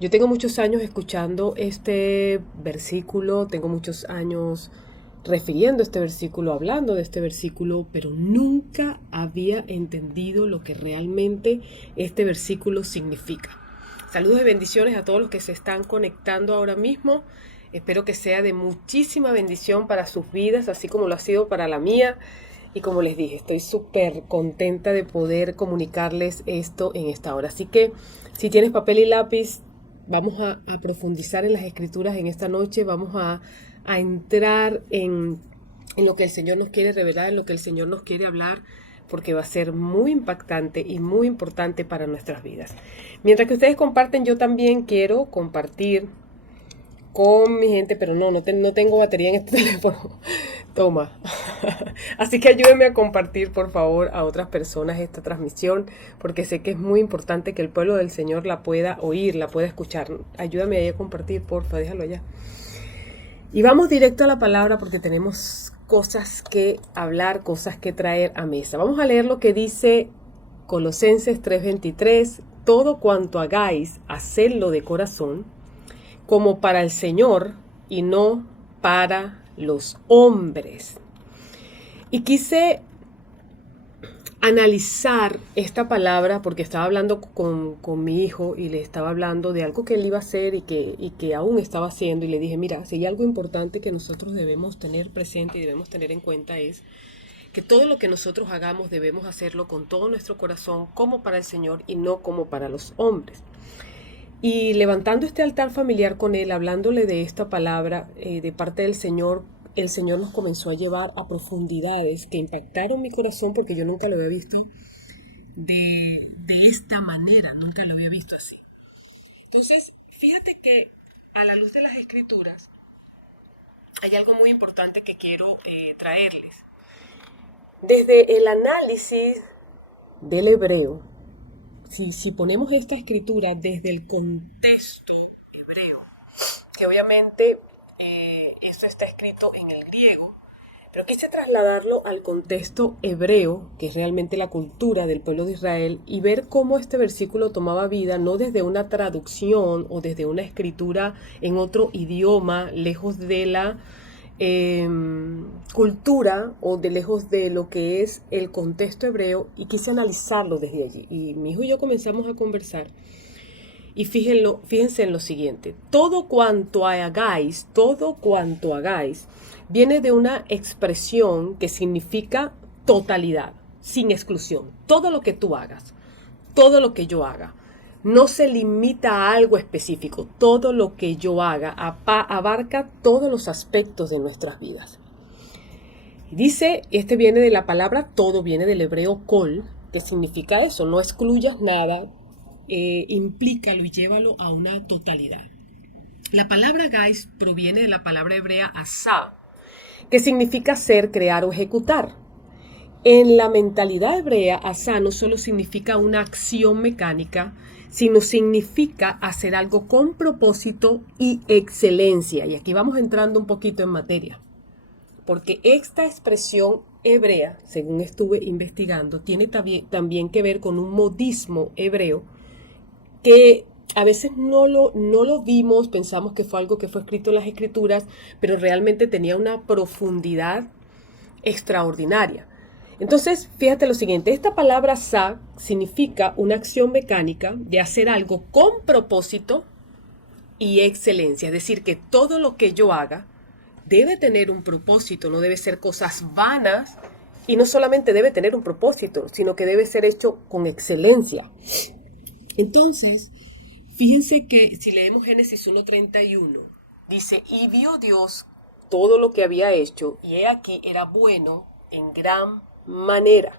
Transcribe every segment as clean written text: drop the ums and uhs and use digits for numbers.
Yo tengo muchos años escuchando este versículo, tengo muchos años refiriendo este versículo, hablando de este versículo, pero nunca había entendido lo que realmente este versículo significa. Saludos y bendiciones a todos los que se están conectando ahora mismo. Espero que sea de muchísima bendición para sus vidas, así como lo ha sido para la mía. Y como les dije, estoy súper contenta de poder comunicarles esto en esta hora. Así que si tienes papel y lápiz, vamos a profundizar en las escrituras en esta noche, vamos a entrar en lo que el Señor nos quiere revelar, en lo que el Señor nos quiere hablar, porque va a ser muy impactante y muy importante para nuestras vidas. Mientras que ustedes comparten, yo también quiero compartir con mi gente, pero no tengo batería en este teléfono. Toma. Así que ayúdenme a compartir, por favor, a otras personas esta transmisión, porque sé que es muy importante que el pueblo del Señor la pueda oír, la pueda escuchar. Ayúdame ahí a compartir, porfa, déjalo allá. Y vamos directo a la palabra porque tenemos cosas que hablar, cosas que traer a mesa. Vamos a leer lo que dice Colosenses 3:23. Todo cuanto hagáis, hacedlo de corazón, como para el Señor y no para los hombres. Y quise analizar esta palabra porque estaba hablando con mi hijo y le estaba hablando de algo que él iba a hacer y que aún estaba haciendo, y le dije, mira, si hay algo importante que nosotros debemos tener presente y debemos tener en cuenta es que todo lo que nosotros hagamos debemos hacerlo con todo nuestro corazón, como para el Señor y no como para los hombres. Y levantando este altar familiar con él, hablándole de esta palabra de parte del Señor, el Señor nos comenzó a llevar a profundidades que impactaron mi corazón porque yo nunca lo había visto de esta manera, nunca lo había visto así. Entonces, fíjate que a la luz de las escrituras hay algo muy importante que quiero traerles. Desde el análisis del hebreo, si ponemos esta escritura desde el contexto hebreo, que obviamente esto está escrito en el griego, pero quise trasladarlo al contexto hebreo, que es realmente la cultura del pueblo de Israel, y ver cómo este versículo tomaba vida no desde una traducción o desde una escritura en otro idioma, lejos de la cultura o de lejos de lo que es el contexto hebreo, y quise analizarlo desde allí. Y mi hijo y yo comenzamos a conversar. Y fíjense en lo siguiente, todo cuanto hagáis, viene de una expresión que significa totalidad, sin exclusión. Todo lo que tú hagas, todo lo que yo haga, no se limita a algo específico. Todo lo que yo haga abarca todos los aspectos de nuestras vidas. Dice, este viene de la palabra todo, viene del hebreo kol, que significa eso, no excluyas nada, implícalo y llévalo a una totalidad. La palabra gais proviene de la palabra hebrea asá, que significa hacer, crear o ejecutar. En la mentalidad hebrea, asá no solo significa una acción mecánica, sino significa hacer algo con propósito y excelencia. Y aquí vamos entrando un poquito en materia, porque esta expresión hebrea, según estuve investigando, tiene también que ver con un modismo hebreo que a veces no lo vimos, pensamos que fue algo que fue escrito en las escrituras, pero realmente tenía una profundidad extraordinaria. Entonces, fíjate lo siguiente, esta palabra sa significa una acción mecánica de hacer algo con propósito y excelencia, es decir, que todo lo que yo haga debe tener un propósito, no debe ser cosas vanas, y no solamente debe tener un propósito, sino que debe ser hecho con excelencia. Entonces, fíjense que si leemos Génesis 1:31, dice, y vio Dios todo lo que había hecho, y he aquí era bueno en gran manera.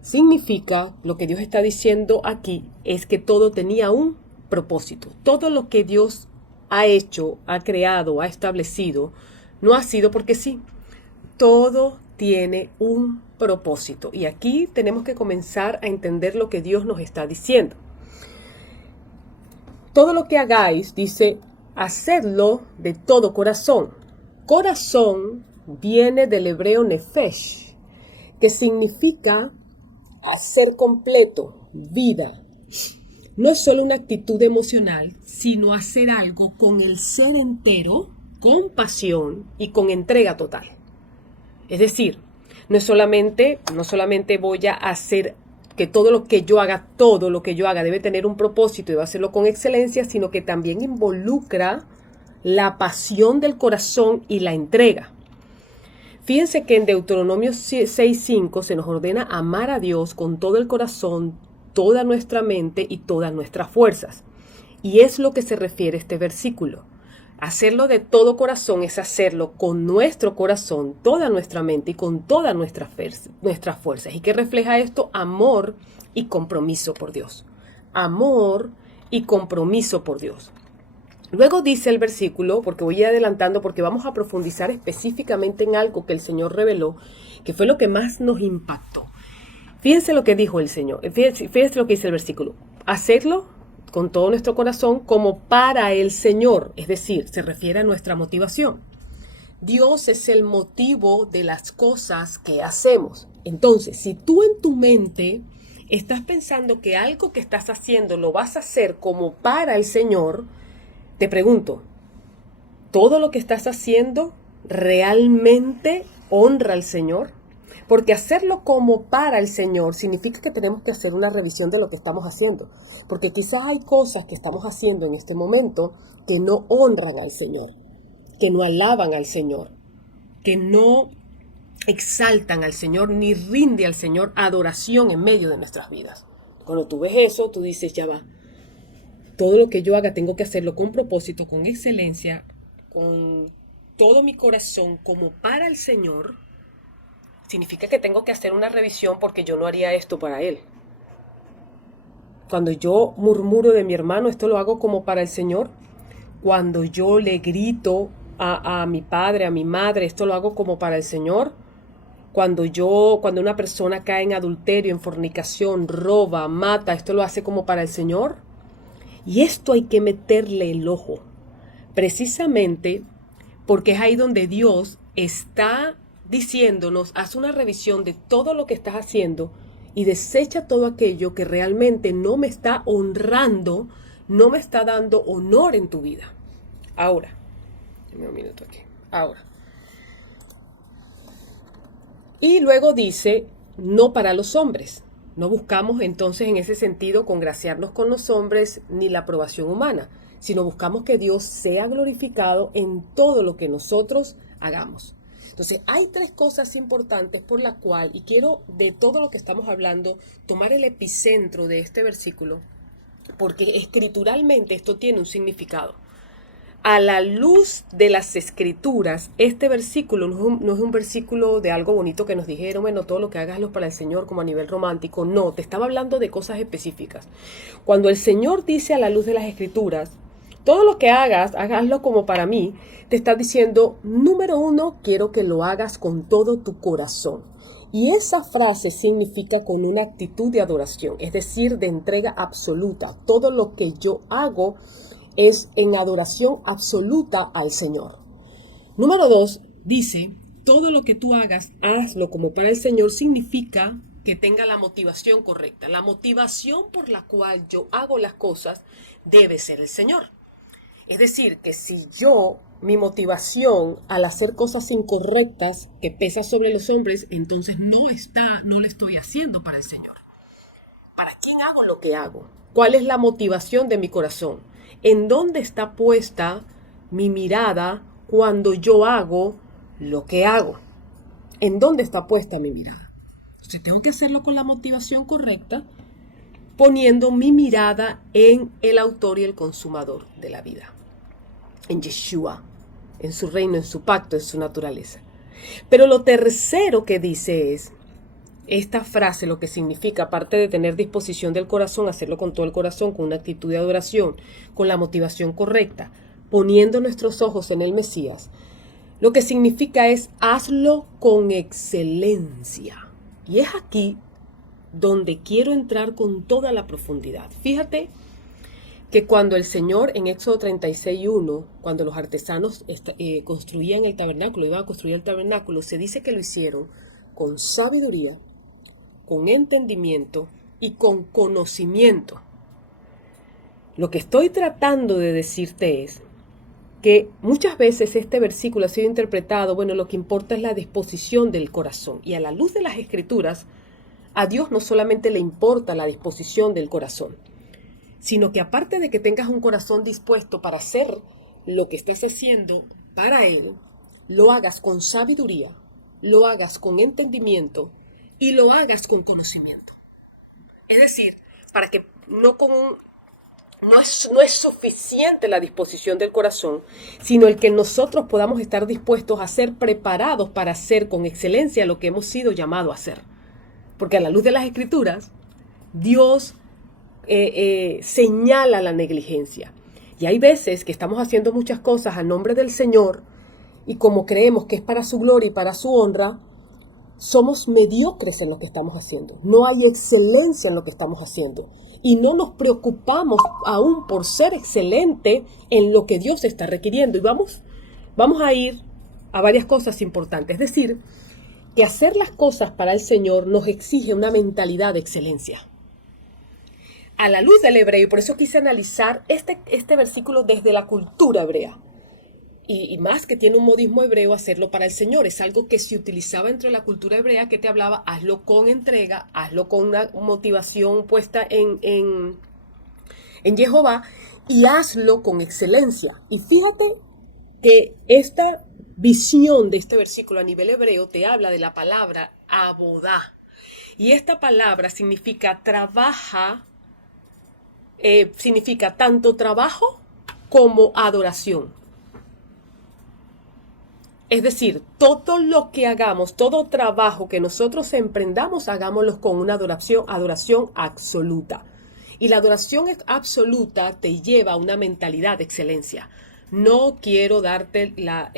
Significa, lo que Dios está diciendo aquí es que todo tenía un propósito. Todo lo que Dios ha hecho, ha creado, ha establecido, no ha sido porque sí. Todo tiene un propósito. Y aquí tenemos que comenzar a entender lo que Dios nos está diciendo. Todo lo que hagáis, dice, hacedlo de todo corazón. Corazón viene del hebreo nefesh, que significa hacer completo, vida. no es solo una actitud emocional, sino hacer algo con el ser entero, con pasión y con entrega total. Es decir, no solamente voy a hacer que todo lo que yo haga debe tener un propósito y voy a hacerlo con excelencia, sino que también involucra la pasión del corazón y la entrega. Fíjense que en Deuteronomio 6:5 se nos ordena amar a Dios con todo el corazón, toda nuestra mente y todas nuestras fuerzas. Y es lo que se refiere este versículo. Hacerlo de todo corazón es hacerlo con nuestro corazón, toda nuestra mente y con todas nuestras fuerzas. ¿Y qué refleja esto? Amor y compromiso por Dios. Amor y compromiso por Dios. Luego dice el versículo, porque voy a ir adelantando, porque vamos a profundizar específicamente en algo que el Señor reveló, que fue lo que más nos impactó. Fíjense lo que dijo el Señor, fíjense lo que dice el versículo. Hacerlo con todo nuestro corazón como para el Señor, es decir, se refiere a nuestra motivación. Dios es el motivo de las cosas que hacemos. Entonces, si tú en tu mente estás pensando que algo que estás haciendo lo vas a hacer como para el Señor, te pregunto, ¿todo lo que estás haciendo realmente honra al Señor? Porque hacerlo como para el Señor significa que tenemos que hacer una revisión de lo que estamos haciendo. Porque quizás hay cosas que estamos haciendo en este momento que no honran al Señor, que no alaban al Señor, que no exaltan al Señor ni rinde al Señor adoración en medio de nuestras vidas. Cuando tú ves eso, tú dices, ya va. Todo lo que yo haga tengo que hacerlo con propósito, con excelencia, con todo mi corazón como para el Señor. Significa que tengo que hacer una revisión porque yo no haría esto para Él. Cuando yo murmuro de mi hermano, esto lo hago como para el Señor. Cuando yo le grito a mi padre, a mi madre, esto lo hago como para el Señor. Cuando una persona cae en adulterio, en fornicación, roba, mata, esto lo hace como para el Señor. Y esto hay que meterle el ojo, precisamente porque es ahí donde Dios está diciéndonos, haz una revisión de todo lo que estás haciendo y desecha todo aquello que realmente no me está honrando, no me está dando honor en tu vida. Ahora, dame un minuto aquí. Ahora. Y luego dice, no para los hombres. No buscamos entonces en ese sentido congraciarnos con los hombres ni la aprobación humana, sino buscamos que Dios sea glorificado en todo lo que nosotros hagamos. Entonces hay tres cosas importantes por la cual, y quiero de todo lo que estamos hablando, tomar el epicentro de este versículo, porque escrituralmente esto tiene un significado. A la luz de las escrituras, este versículo no es un versículo de algo bonito que nos dijeron, bueno, todo lo que hagas hazlo para el Señor como a nivel romántico. No, te estaba hablando de cosas específicas. Cuando el Señor dice a la luz de las escrituras, todo lo que hagas, hazlo como para mí, te está diciendo, número uno, quiero que lo hagas con todo tu corazón. Y esa frase significa con una actitud de adoración, es decir, de entrega absoluta. Todo lo que yo hago es en adoración absoluta al Señor. Número 2, dice, todo lo que tú hagas, hazlo como para el Señor, significa que tenga la motivación correcta. La motivación por la cual yo hago las cosas debe ser el Señor. Es decir, que si mi motivación al hacer cosas incorrectas que pesa sobre los hombres, entonces no lo estoy haciendo para el Señor. ¿Para quién hago lo que hago? ¿Cuál es la motivación de mi corazón? ¿En dónde está puesta mi mirada cuando yo hago lo que hago? ¿En dónde está puesta mi mirada? Entonces tengo que hacerlo con la motivación correcta, poniendo mi mirada en el autor y el consumador de la vida, en Yeshua, en su reino, en su pacto, en su naturaleza. Pero lo tercero que dice es, esta frase lo que significa, aparte de tener disposición del corazón, hacerlo con todo el corazón, con una actitud de adoración, con la motivación correcta, poniendo nuestros ojos en el Mesías, lo que significa es hazlo con excelencia. Y es aquí donde quiero entrar con toda la profundidad. Fíjate que cuando el Señor en Éxodo 36:1, cuando los artesanos construían el tabernáculo, iban a construir el tabernáculo, se dice que lo hicieron con sabiduría, con entendimiento y con conocimiento. Lo que estoy tratando de decirte es que muchas veces este versículo ha sido interpretado, bueno, lo que importa es la disposición del corazón. Y a la luz de las Escrituras, a Dios no solamente le importa la disposición del corazón, sino que aparte de que tengas un corazón dispuesto para hacer lo que estás haciendo para Él, lo hagas con sabiduría, lo hagas con entendimiento y lo hagas con conocimiento. Es decir, para que no es suficiente la disposición del corazón, sino el que nosotros podamos estar dispuestos a ser preparados para hacer con excelencia lo que hemos sido llamados a hacer. Porque a la luz de las Escrituras, Dios señala la negligencia. Y hay veces que estamos haciendo muchas cosas a nombre del Señor y como creemos que es para su gloria y para su honra, somos mediocres en lo que estamos haciendo. No hay excelencia en lo que estamos haciendo. Y no nos preocupamos aún por ser excelente en lo que Dios está requiriendo. Y vamos a ir a varias cosas importantes. Es decir, que hacer las cosas para el Señor nos exige una mentalidad de excelencia. A la luz del hebreo, y por eso quise analizar este versículo desde la cultura hebrea. Y más que tiene un modismo hebreo, hacerlo para el Señor. Es algo que se utilizaba entre la cultura hebrea que te hablaba, hazlo con entrega, hazlo con una motivación puesta en Jehová y hazlo con excelencia. Y fíjate que esta visión de este versículo a nivel hebreo te habla de la palabra abodá. Y esta palabra significa significa tanto trabajo como adoración. Es decir, todo lo que hagamos, todo trabajo que nosotros emprendamos, hagámoslo con una adoración absoluta. Y la adoración absoluta te lleva a una mentalidad de excelencia. No quiero darte la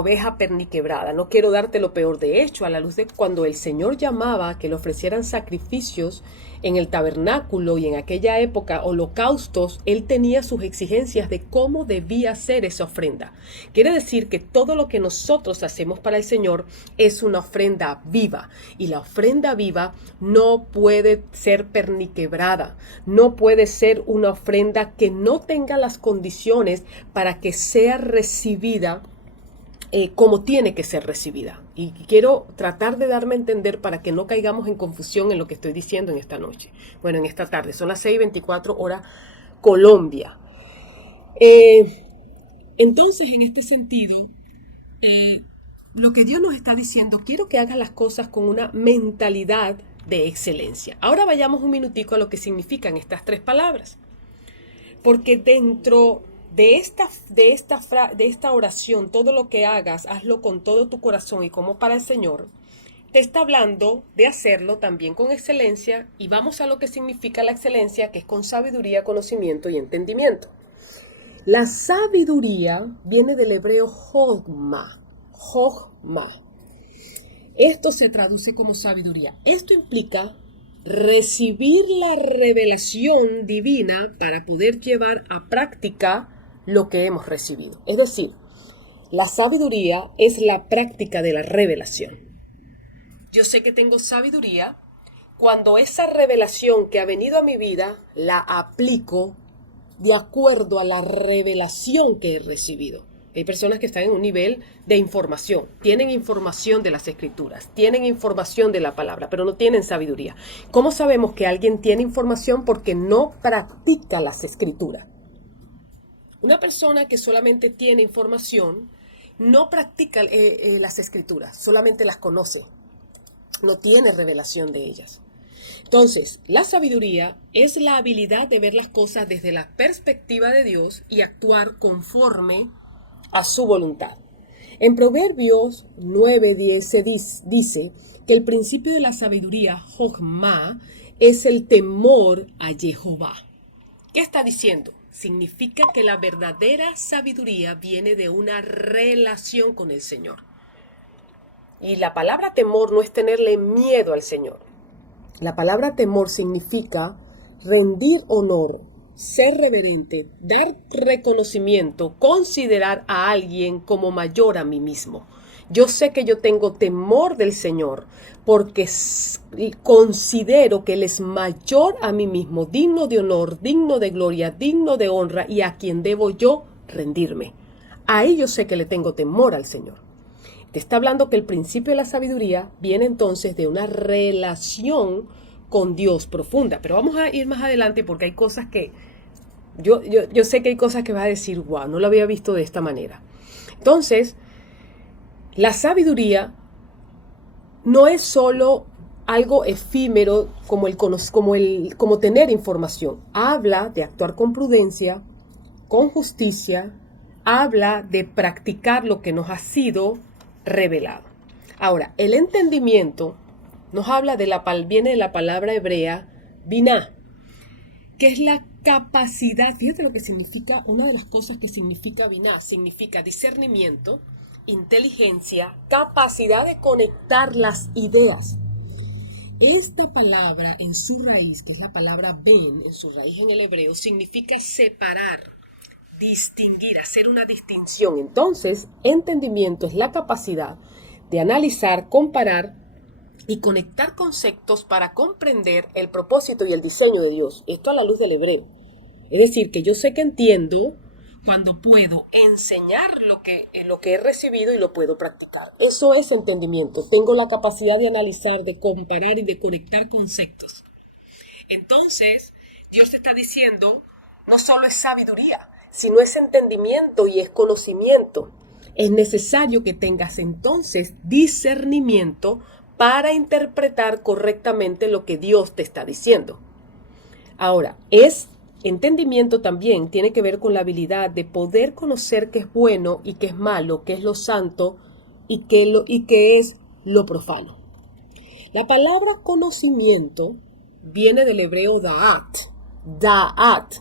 oveja perniquebrada, no quiero darte lo peor. De hecho, a la luz de cuando el Señor llamaba a que le ofrecieran sacrificios en el tabernáculo y en aquella época holocaustos, Él tenía sus exigencias de cómo debía ser esa ofrenda. Quiere decir que todo lo que nosotros hacemos para el Señor es una ofrenda viva, y la ofrenda viva no puede ser perniquebrada, no puede ser una ofrenda que no tenga las condiciones para que sea recibida como tiene que ser recibida. Y quiero tratar de darme a entender para que no caigamos en confusión en lo que estoy diciendo en esta noche. Bueno, en esta tarde. Son las 6:24 hora Colombia. Entonces, en este sentido, lo que Dios nos está diciendo, quiero que hagas las cosas con una mentalidad de excelencia. Ahora vayamos un minutico a lo que significan estas tres palabras. Porque dentro de esta oración, todo lo que hagas, hazlo con todo tu corazón y como para el Señor, te está hablando de hacerlo también con excelencia, y vamos a lo que significa la excelencia, que es con sabiduría, conocimiento y entendimiento. La sabiduría viene del hebreo jogma. Esto se traduce como sabiduría. Esto implica recibir la revelación divina para poder llevar a práctica lo que hemos recibido. Es decir, la sabiduría es la práctica de la revelación. Yo sé que tengo sabiduría cuando esa revelación que ha venido a mi vida la aplico de acuerdo a la revelación que he recibido. Hay personas que están en un nivel de información, tienen información de las Escrituras, tienen información de la palabra, pero no tienen sabiduría. ¿Cómo sabemos que alguien tiene información? Porque no practica las Escrituras. Una persona que solamente tiene información no practica las Escrituras, solamente las conoce, no tiene revelación de ellas. Entonces, la sabiduría es la habilidad de ver las cosas desde la perspectiva de Dios y actuar conforme a su voluntad. En Proverbios 9:10 se dice que el principio de la sabiduría, Jogma, es el temor a Jehová. ¿Qué está diciendo? Significa que la verdadera sabiduría viene de una relación con el Señor. Y la palabra temor no es tenerle miedo al Señor. La palabra temor significa rendir honor, ser reverente, dar reconocimiento, considerar a alguien como mayor a mí mismo. Yo sé que yo tengo temor del Señor porque considero que Él es mayor a mí mismo, digno de honor, digno de gloria, digno de honra y a quien debo yo rendirme. Ahí yo sé que le tengo temor al Señor. Te está hablando que el principio de la sabiduría viene entonces de una relación con Dios profunda. Pero vamos a ir más adelante porque hay cosas que yo sé que hay cosas que vas a decir, wow, no lo había visto de esta manera. Entonces, la sabiduría no es solo algo efímero como tener información. Habla de actuar con prudencia, con justicia, habla de practicar lo que nos ha sido revelado. Ahora, el entendimiento nos habla viene de la palabra hebrea binah, que es la capacidad, fíjate lo que significa, una de las cosas que significa binah, significa discernimiento, inteligencia, capacidad de conectar las ideas. Esta palabra en su raíz, que es la palabra ben, en su raíz en el hebreo, significa separar, distinguir, hacer una distinción. Entonces, entendimiento es la capacidad de analizar, comparar y conectar conceptos para comprender el propósito y el diseño de Dios. Esto a la luz del hebreo. Es decir, que yo sé que entiendo cuando puedo enseñar lo que he recibido y lo puedo practicar. Eso es entendimiento. Tengo la capacidad de analizar, de comparar y de conectar conceptos. Entonces, Dios te está diciendo, no solo es sabiduría, sino es entendimiento y es conocimiento. Es necesario que tengas entonces discernimiento para interpretar correctamente lo que Dios te está diciendo. Ahora, entendimiento también tiene que ver con la habilidad de poder conocer qué es bueno y qué es malo, qué es lo santo y qué es lo profano. La palabra conocimiento viene del hebreo da'at,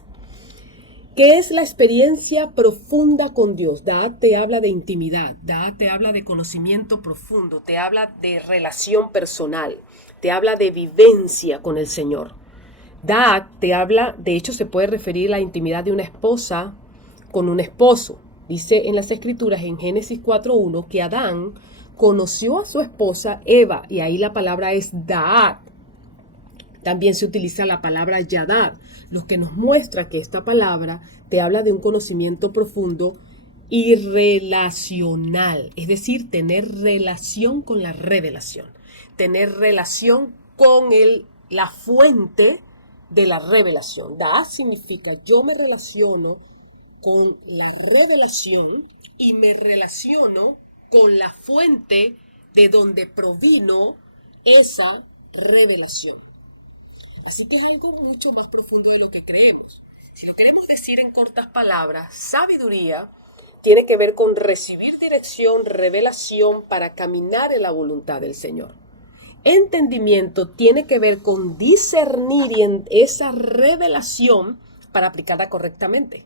que es la experiencia profunda con Dios. Da'at te habla de intimidad, da'at te habla de conocimiento profundo, te habla de relación personal, te habla de vivencia con el Señor. Da'at te habla, de hecho se puede referir a la intimidad de una esposa con un esposo. Dice en las Escrituras, en Génesis 4:1, que Adán conoció a su esposa Eva, y ahí la palabra es Da'at. También se utiliza la palabra Yadad, lo que nos muestra que esta palabra te habla de un conocimiento profundo y relacional, es decir, tener relación con la revelación, tener relación con la fuente de la revelación. Da'at significa yo me relaciono con la revelación y me relaciono con la fuente de donde provino esa revelación. Así que es algo mucho más profundo de lo que creemos. Si lo queremos decir en cortas palabras, sabiduría tiene que ver con recibir dirección, revelación para caminar en la voluntad del Señor. Entendimiento tiene que ver con discernir esa revelación para aplicarla correctamente.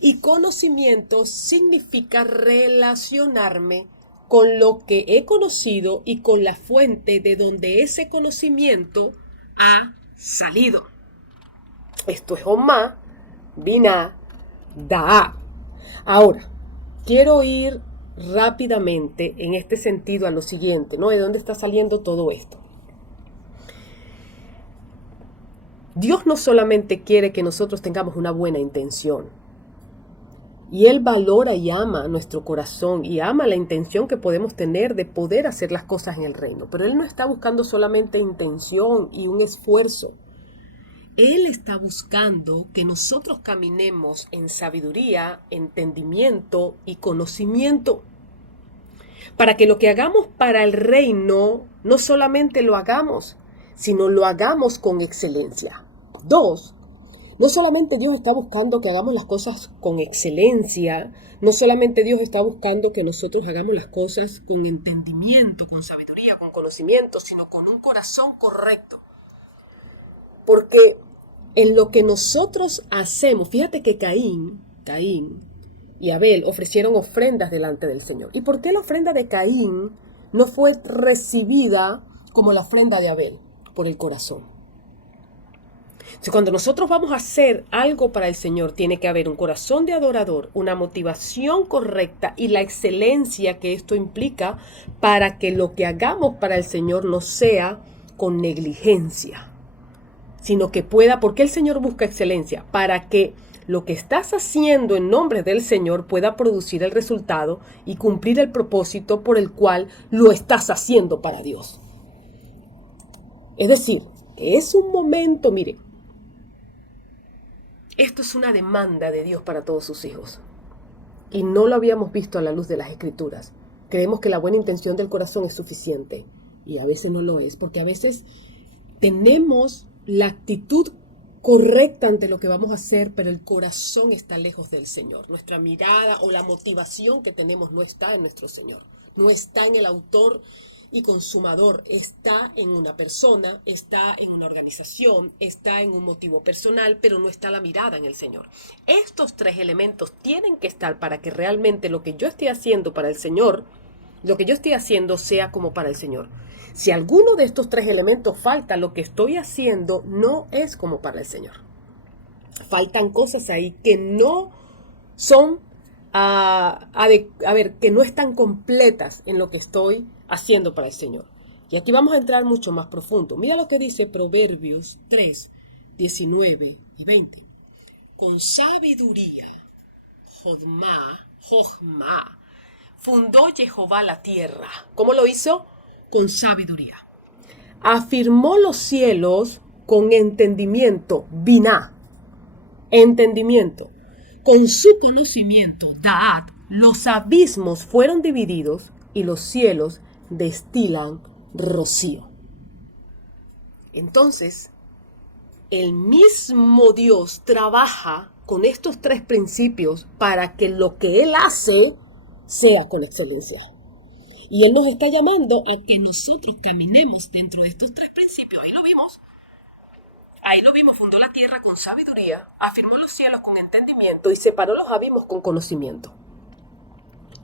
Y conocimiento significa relacionarme con lo que he conocido y con la fuente de donde ese conocimiento ha salido. Esto es Homá, Binah, Da'at. Ahora, quiero ir rápidamente en este sentido a lo siguiente, ¿no? ¿De dónde está saliendo todo esto? Dios no solamente quiere que nosotros tengamos una buena intención, y Él valora y ama nuestro corazón y ama la intención que podemos tener de poder hacer las cosas en el reino, pero Él no está buscando solamente intención y un esfuerzo. Él está buscando que nosotros caminemos en sabiduría, entendimiento y conocimiento, para que lo que hagamos para el reino no solamente lo hagamos, sino lo hagamos con excelencia. 2. No solamente Dios está buscando que hagamos las cosas con excelencia, no solamente Dios está buscando que nosotros hagamos las cosas con entendimiento, con sabiduría, con conocimiento, sino con un corazón correcto. Porque en lo que nosotros hacemos, fíjate que Caín y Abel ofrecieron ofrendas delante del Señor. ¿Y por qué la ofrenda de Caín no fue recibida como la ofrenda de Abel? Por el corazón. Entonces, cuando nosotros vamos a hacer algo para el Señor, tiene que haber un corazón de adorador, una motivación correcta y la excelencia que esto implica para que lo que hagamos para el Señor no sea con negligencia, sino que pueda, porque el Señor busca excelencia, para que lo que estás haciendo en nombre del Señor pueda producir el resultado y cumplir el propósito por el cual lo estás haciendo para Dios. Es decir, que es un momento, mire, esto es una demanda de Dios para todos sus hijos. Y no lo habíamos visto a la luz de las Escrituras. Creemos que la buena intención del corazón es suficiente. Y a veces no lo es, porque a veces tenemos la actitud correcta ante lo que vamos a hacer, pero el corazón está lejos del Señor. Nuestra mirada o la motivación que tenemos no está en nuestro Señor. No está en el autor y consumador, está en una persona, está en una organización, está en un motivo personal, pero no está la mirada en el Señor. Estos tres elementos tienen que estar para que realmente lo que yo esté haciendo para el Señor, lo que yo esté haciendo sea como para el Señor. Si alguno de estos tres elementos falta, lo que estoy haciendo no es como para el Señor. Faltan cosas ahí que no son, que no están completas en lo que estoy haciendo para el Señor. Y aquí vamos a entrar mucho más profundo. Mira lo que dice Proverbios 3, 19 y 20. Con sabiduría, Jodma, fundó Jehová la tierra. ¿Cómo lo hizo? Con sabiduría. Afirmó los cielos con entendimiento, biná, entendimiento. Con su conocimiento, Da'at, los abismos fueron divididos y los cielos destilan rocío. Entonces, el mismo Dios trabaja con estos tres principios para que lo que Él hace sea con excelencia. Y Él nos está llamando a que nosotros caminemos dentro de estos tres principios. Ahí lo vimos, fundó la tierra con sabiduría, afirmó los cielos con entendimiento y separó los abismos con conocimiento.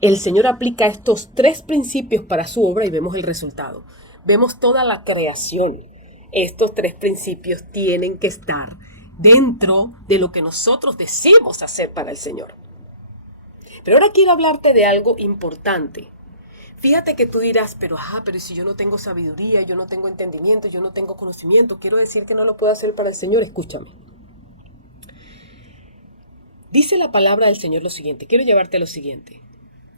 El Señor aplica estos tres principios para su obra y vemos el resultado. Vemos toda la creación. Estos tres principios tienen que estar dentro de lo que nosotros deseamos hacer para el Señor. Pero ahora quiero hablarte de algo importante. Fíjate que tú dirás, pero si yo no tengo sabiduría, yo no tengo entendimiento, yo no tengo conocimiento, quiero decir que no lo puedo hacer para el Señor. Escúchame. Dice la palabra del Señor lo siguiente, quiero llevarte a lo siguiente.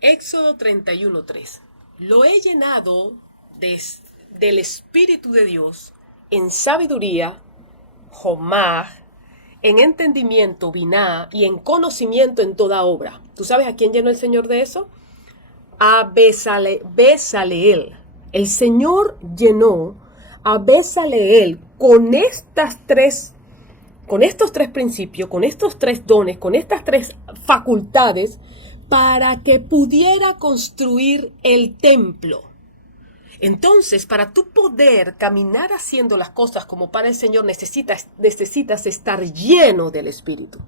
Éxodo 31:3. Lo he llenado del Espíritu de Dios en sabiduría, Jomá, en entendimiento, biná, y en conocimiento en toda obra. ¿Tú sabes a quién llenó el Señor de eso? A Bezaleel. El Señor llenó a Bezaleel con estos tres principios, con estos tres dones, con estas tres facultades, para que pudiera construir el templo. Entonces, para tú poder caminar haciendo las cosas como para el Señor, necesitas estar lleno del Espíritu.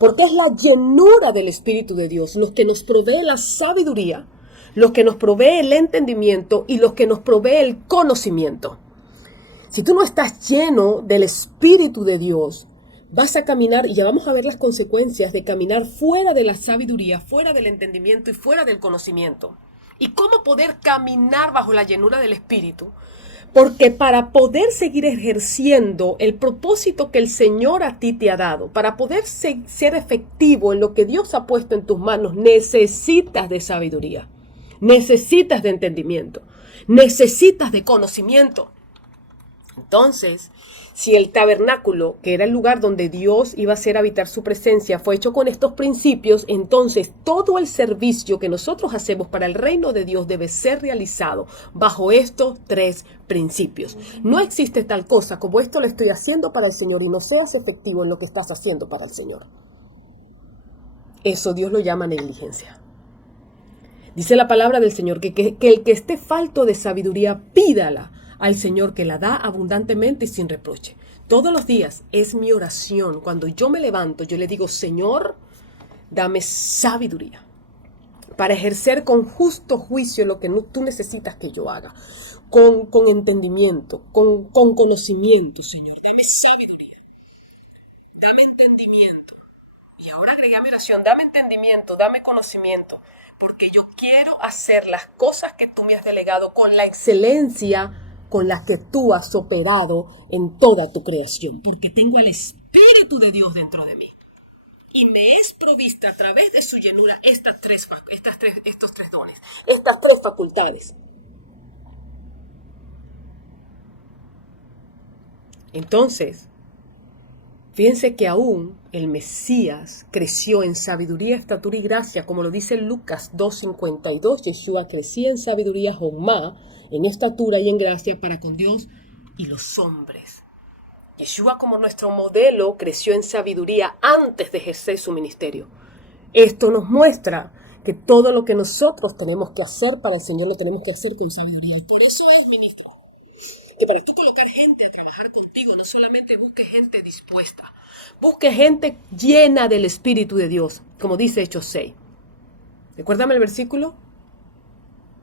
Porque es la llenura del Espíritu de Dios los que nos provee la sabiduría, los que nos provee el entendimiento y los que nos provee el conocimiento. Si tú no estás lleno del Espíritu de Dios, vas a caminar, y ya vamos a ver las consecuencias de caminar fuera de la sabiduría, fuera del entendimiento y fuera del conocimiento. ¿Y cómo poder caminar bajo la llenura del Espíritu? Porque para poder seguir ejerciendo el propósito que el Señor a ti te ha dado, para poder ser efectivo en lo que Dios ha puesto en tus manos, necesitas de sabiduría, necesitas de entendimiento, necesitas de conocimiento. Entonces, si el tabernáculo, que era el lugar donde Dios iba a hacer habitar su presencia, fue hecho con estos principios, entonces todo el servicio que nosotros hacemos para el reino de Dios debe ser realizado bajo estos tres principios. No existe tal cosa como esto lo estoy haciendo para el Señor y no seas efectivo en lo que estás haciendo para el Señor. Eso Dios lo llama negligencia. Dice la palabra del Señor que el que esté falto de sabiduría, pídala al Señor, que la da abundantemente y sin reproche. Todos los días es mi oración. Cuando yo me levanto, yo le digo, Señor, dame sabiduría para ejercer con justo juicio lo que tú necesitas que yo haga. Con entendimiento, con conocimiento, Señor, dame sabiduría. dame entendimiento. Y ahora agregué a mi oración, dame entendimiento, dame conocimiento, porque yo quiero hacer las cosas que tú me has delegado con la excelencia con la que tú has operado en toda tu creación, porque tengo al Espíritu de Dios dentro de mí. Y me es provista a través de su llenura estos tres dones, estas tres facultades. Entonces, fíjense que aún el Mesías creció en sabiduría, estatura y gracia, como lo dice Lucas 2:52. Yeshua crecía en sabiduría, Jomá, en estatura y en gracia para con Dios y los hombres. Yeshua, como nuestro modelo, creció en sabiduría antes de ejercer su ministerio. Esto nos muestra que todo lo que nosotros tenemos que hacer para el Señor lo tenemos que hacer con sabiduría. Y por eso es, ministro, que para tú colocar gente a trabajar contigo, no solamente busque gente dispuesta, busque gente llena del Espíritu de Dios, como dice Hechos 6. Recuérdame el versículo.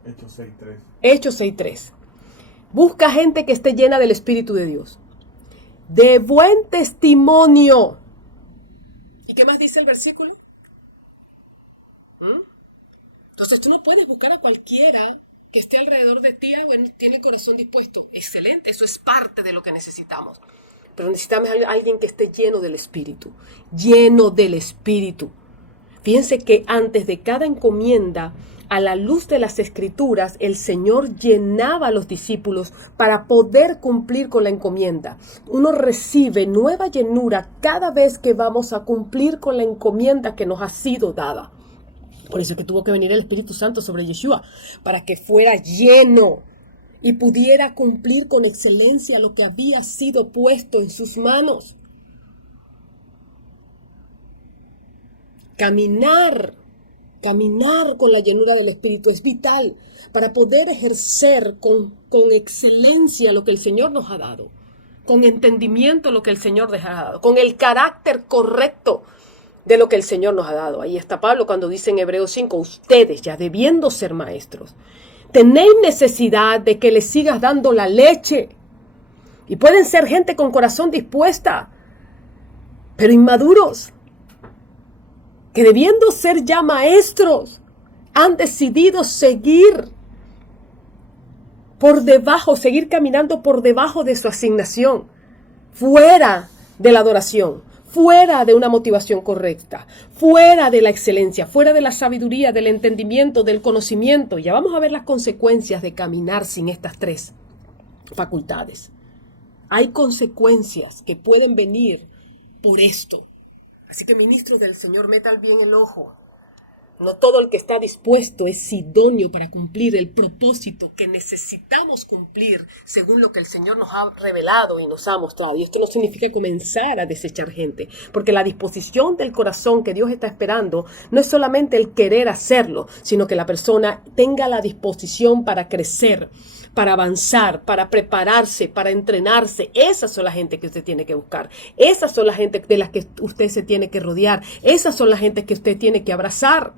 Hechos 6:3. Hechos 6:3. Busca gente que esté llena del Espíritu de Dios, de buen testimonio. ¿Y qué más dice el versículo? Entonces tú no puedes buscar a cualquiera que esté alrededor de ti, bueno, tiene el corazón dispuesto. Excelente, eso es parte de lo que necesitamos. Pero necesitamos a alguien que esté lleno del Espíritu. Lleno del Espíritu. Fíjense que antes de cada encomienda, a la luz de las Escrituras, el Señor llenaba a los discípulos para poder cumplir con la encomienda. Uno recibe nueva llenura cada vez que vamos a cumplir con la encomienda que nos ha sido dada. Por eso es que tuvo que venir el Espíritu Santo sobre Yeshua, para que fuera lleno y pudiera cumplir con excelencia lo que había sido puesto en sus manos. Caminar con la llenura del Espíritu es vital para poder ejercer con excelencia lo que el Señor nos ha dado, con entendimiento lo que el Señor nos ha dado, con el carácter correcto de lo que el Señor nos ha dado. Ahí está Pablo cuando dice en Hebreos 5, ustedes ya debiendo ser maestros, tenéis necesidad de que les sigas dando la leche. Y pueden ser gente con corazón dispuesta, pero inmaduros, que debiendo ser ya maestros, han decidido seguir caminando por debajo de su asignación, fuera de la adoración, fuera de una motivación correcta, fuera de la excelencia, fuera de la sabiduría, del entendimiento, del conocimiento. Ya vamos a ver las consecuencias de caminar sin estas tres facultades. Hay consecuencias que pueden venir por esto. Así que, ministros del Señor, metan bien el ojo. No todo el que está dispuesto es idóneo para cumplir el propósito que necesitamos cumplir según lo que el Señor nos ha revelado y nos ha mostrado. Y esto no significa comenzar a desechar gente, porque la disposición del corazón que Dios está esperando no es solamente el querer hacerlo, sino que la persona tenga la disposición para crecer, para avanzar, para prepararse, para entrenarse. Esas son la gente que usted tiene que buscar. Esas son la gente de las que usted se tiene que rodear. Esas son la gente que usted tiene que abrazar.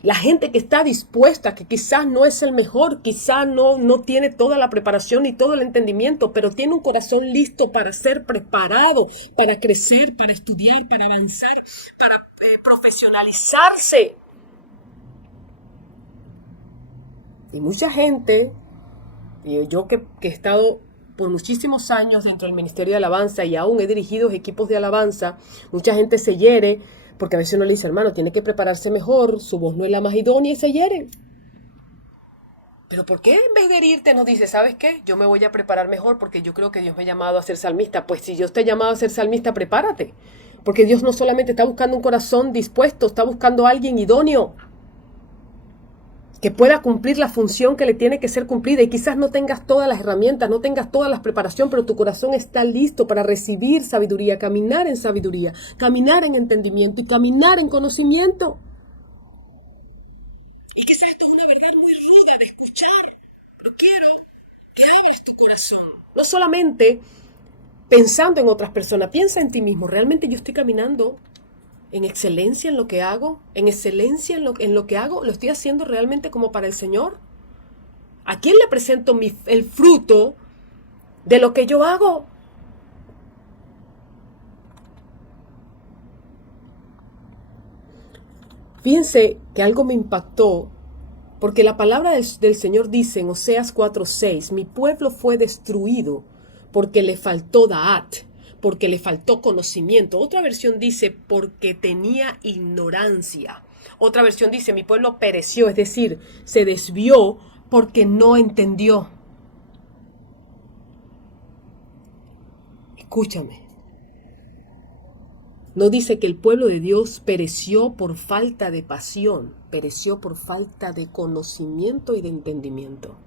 La gente que está dispuesta, que quizás no es el mejor, quizás no tiene toda la preparación ni todo el entendimiento, pero tiene un corazón listo para ser preparado, para crecer, para estudiar, para avanzar, para profesionalizarse. Y mucha gente, y yo que he estado por muchísimos años dentro del Ministerio de Alabanza y aún he dirigido equipos de alabanza, mucha gente se hiere porque a veces uno le dice, hermano, tiene que prepararse mejor, su voz no es la más idónea y se hieren. Pero ¿por qué en vez de herirte nos dice, ¿sabes qué? Yo me voy a preparar mejor porque yo creo que Dios me ha llamado a ser salmista. Pues si Dios te ha llamado a ser salmista, prepárate. Porque Dios no solamente está buscando un corazón dispuesto, está buscando a alguien idóneo que pueda cumplir la función que le tiene que ser cumplida. Y quizás no tengas todas las herramientas, no tengas toda la preparación, pero tu corazón está listo para recibir sabiduría, caminar en entendimiento y caminar en conocimiento. Y quizás esto es una verdad muy ruda de escuchar, pero quiero que abras tu corazón. No solamente pensando en otras personas, piensa en ti mismo. ¿Realmente yo estoy caminando en excelencia en lo que hago? ¿En excelencia en lo que hago? ¿Lo estoy haciendo realmente como para el Señor? ¿A quién le presento el fruto de lo que yo hago? Fíjense que algo me impactó, porque la palabra del Señor dice en Oseas 4:6, mi pueblo fue destruido porque le faltó da'at, porque le faltó conocimiento. Otra versión dice porque tenía ignorancia. Otra versión dice mi pueblo pereció, es decir, se desvió porque no entendió. Escúchame. No dice que el pueblo de Dios pereció por falta de pasión, pereció por falta de conocimiento y de entendimiento.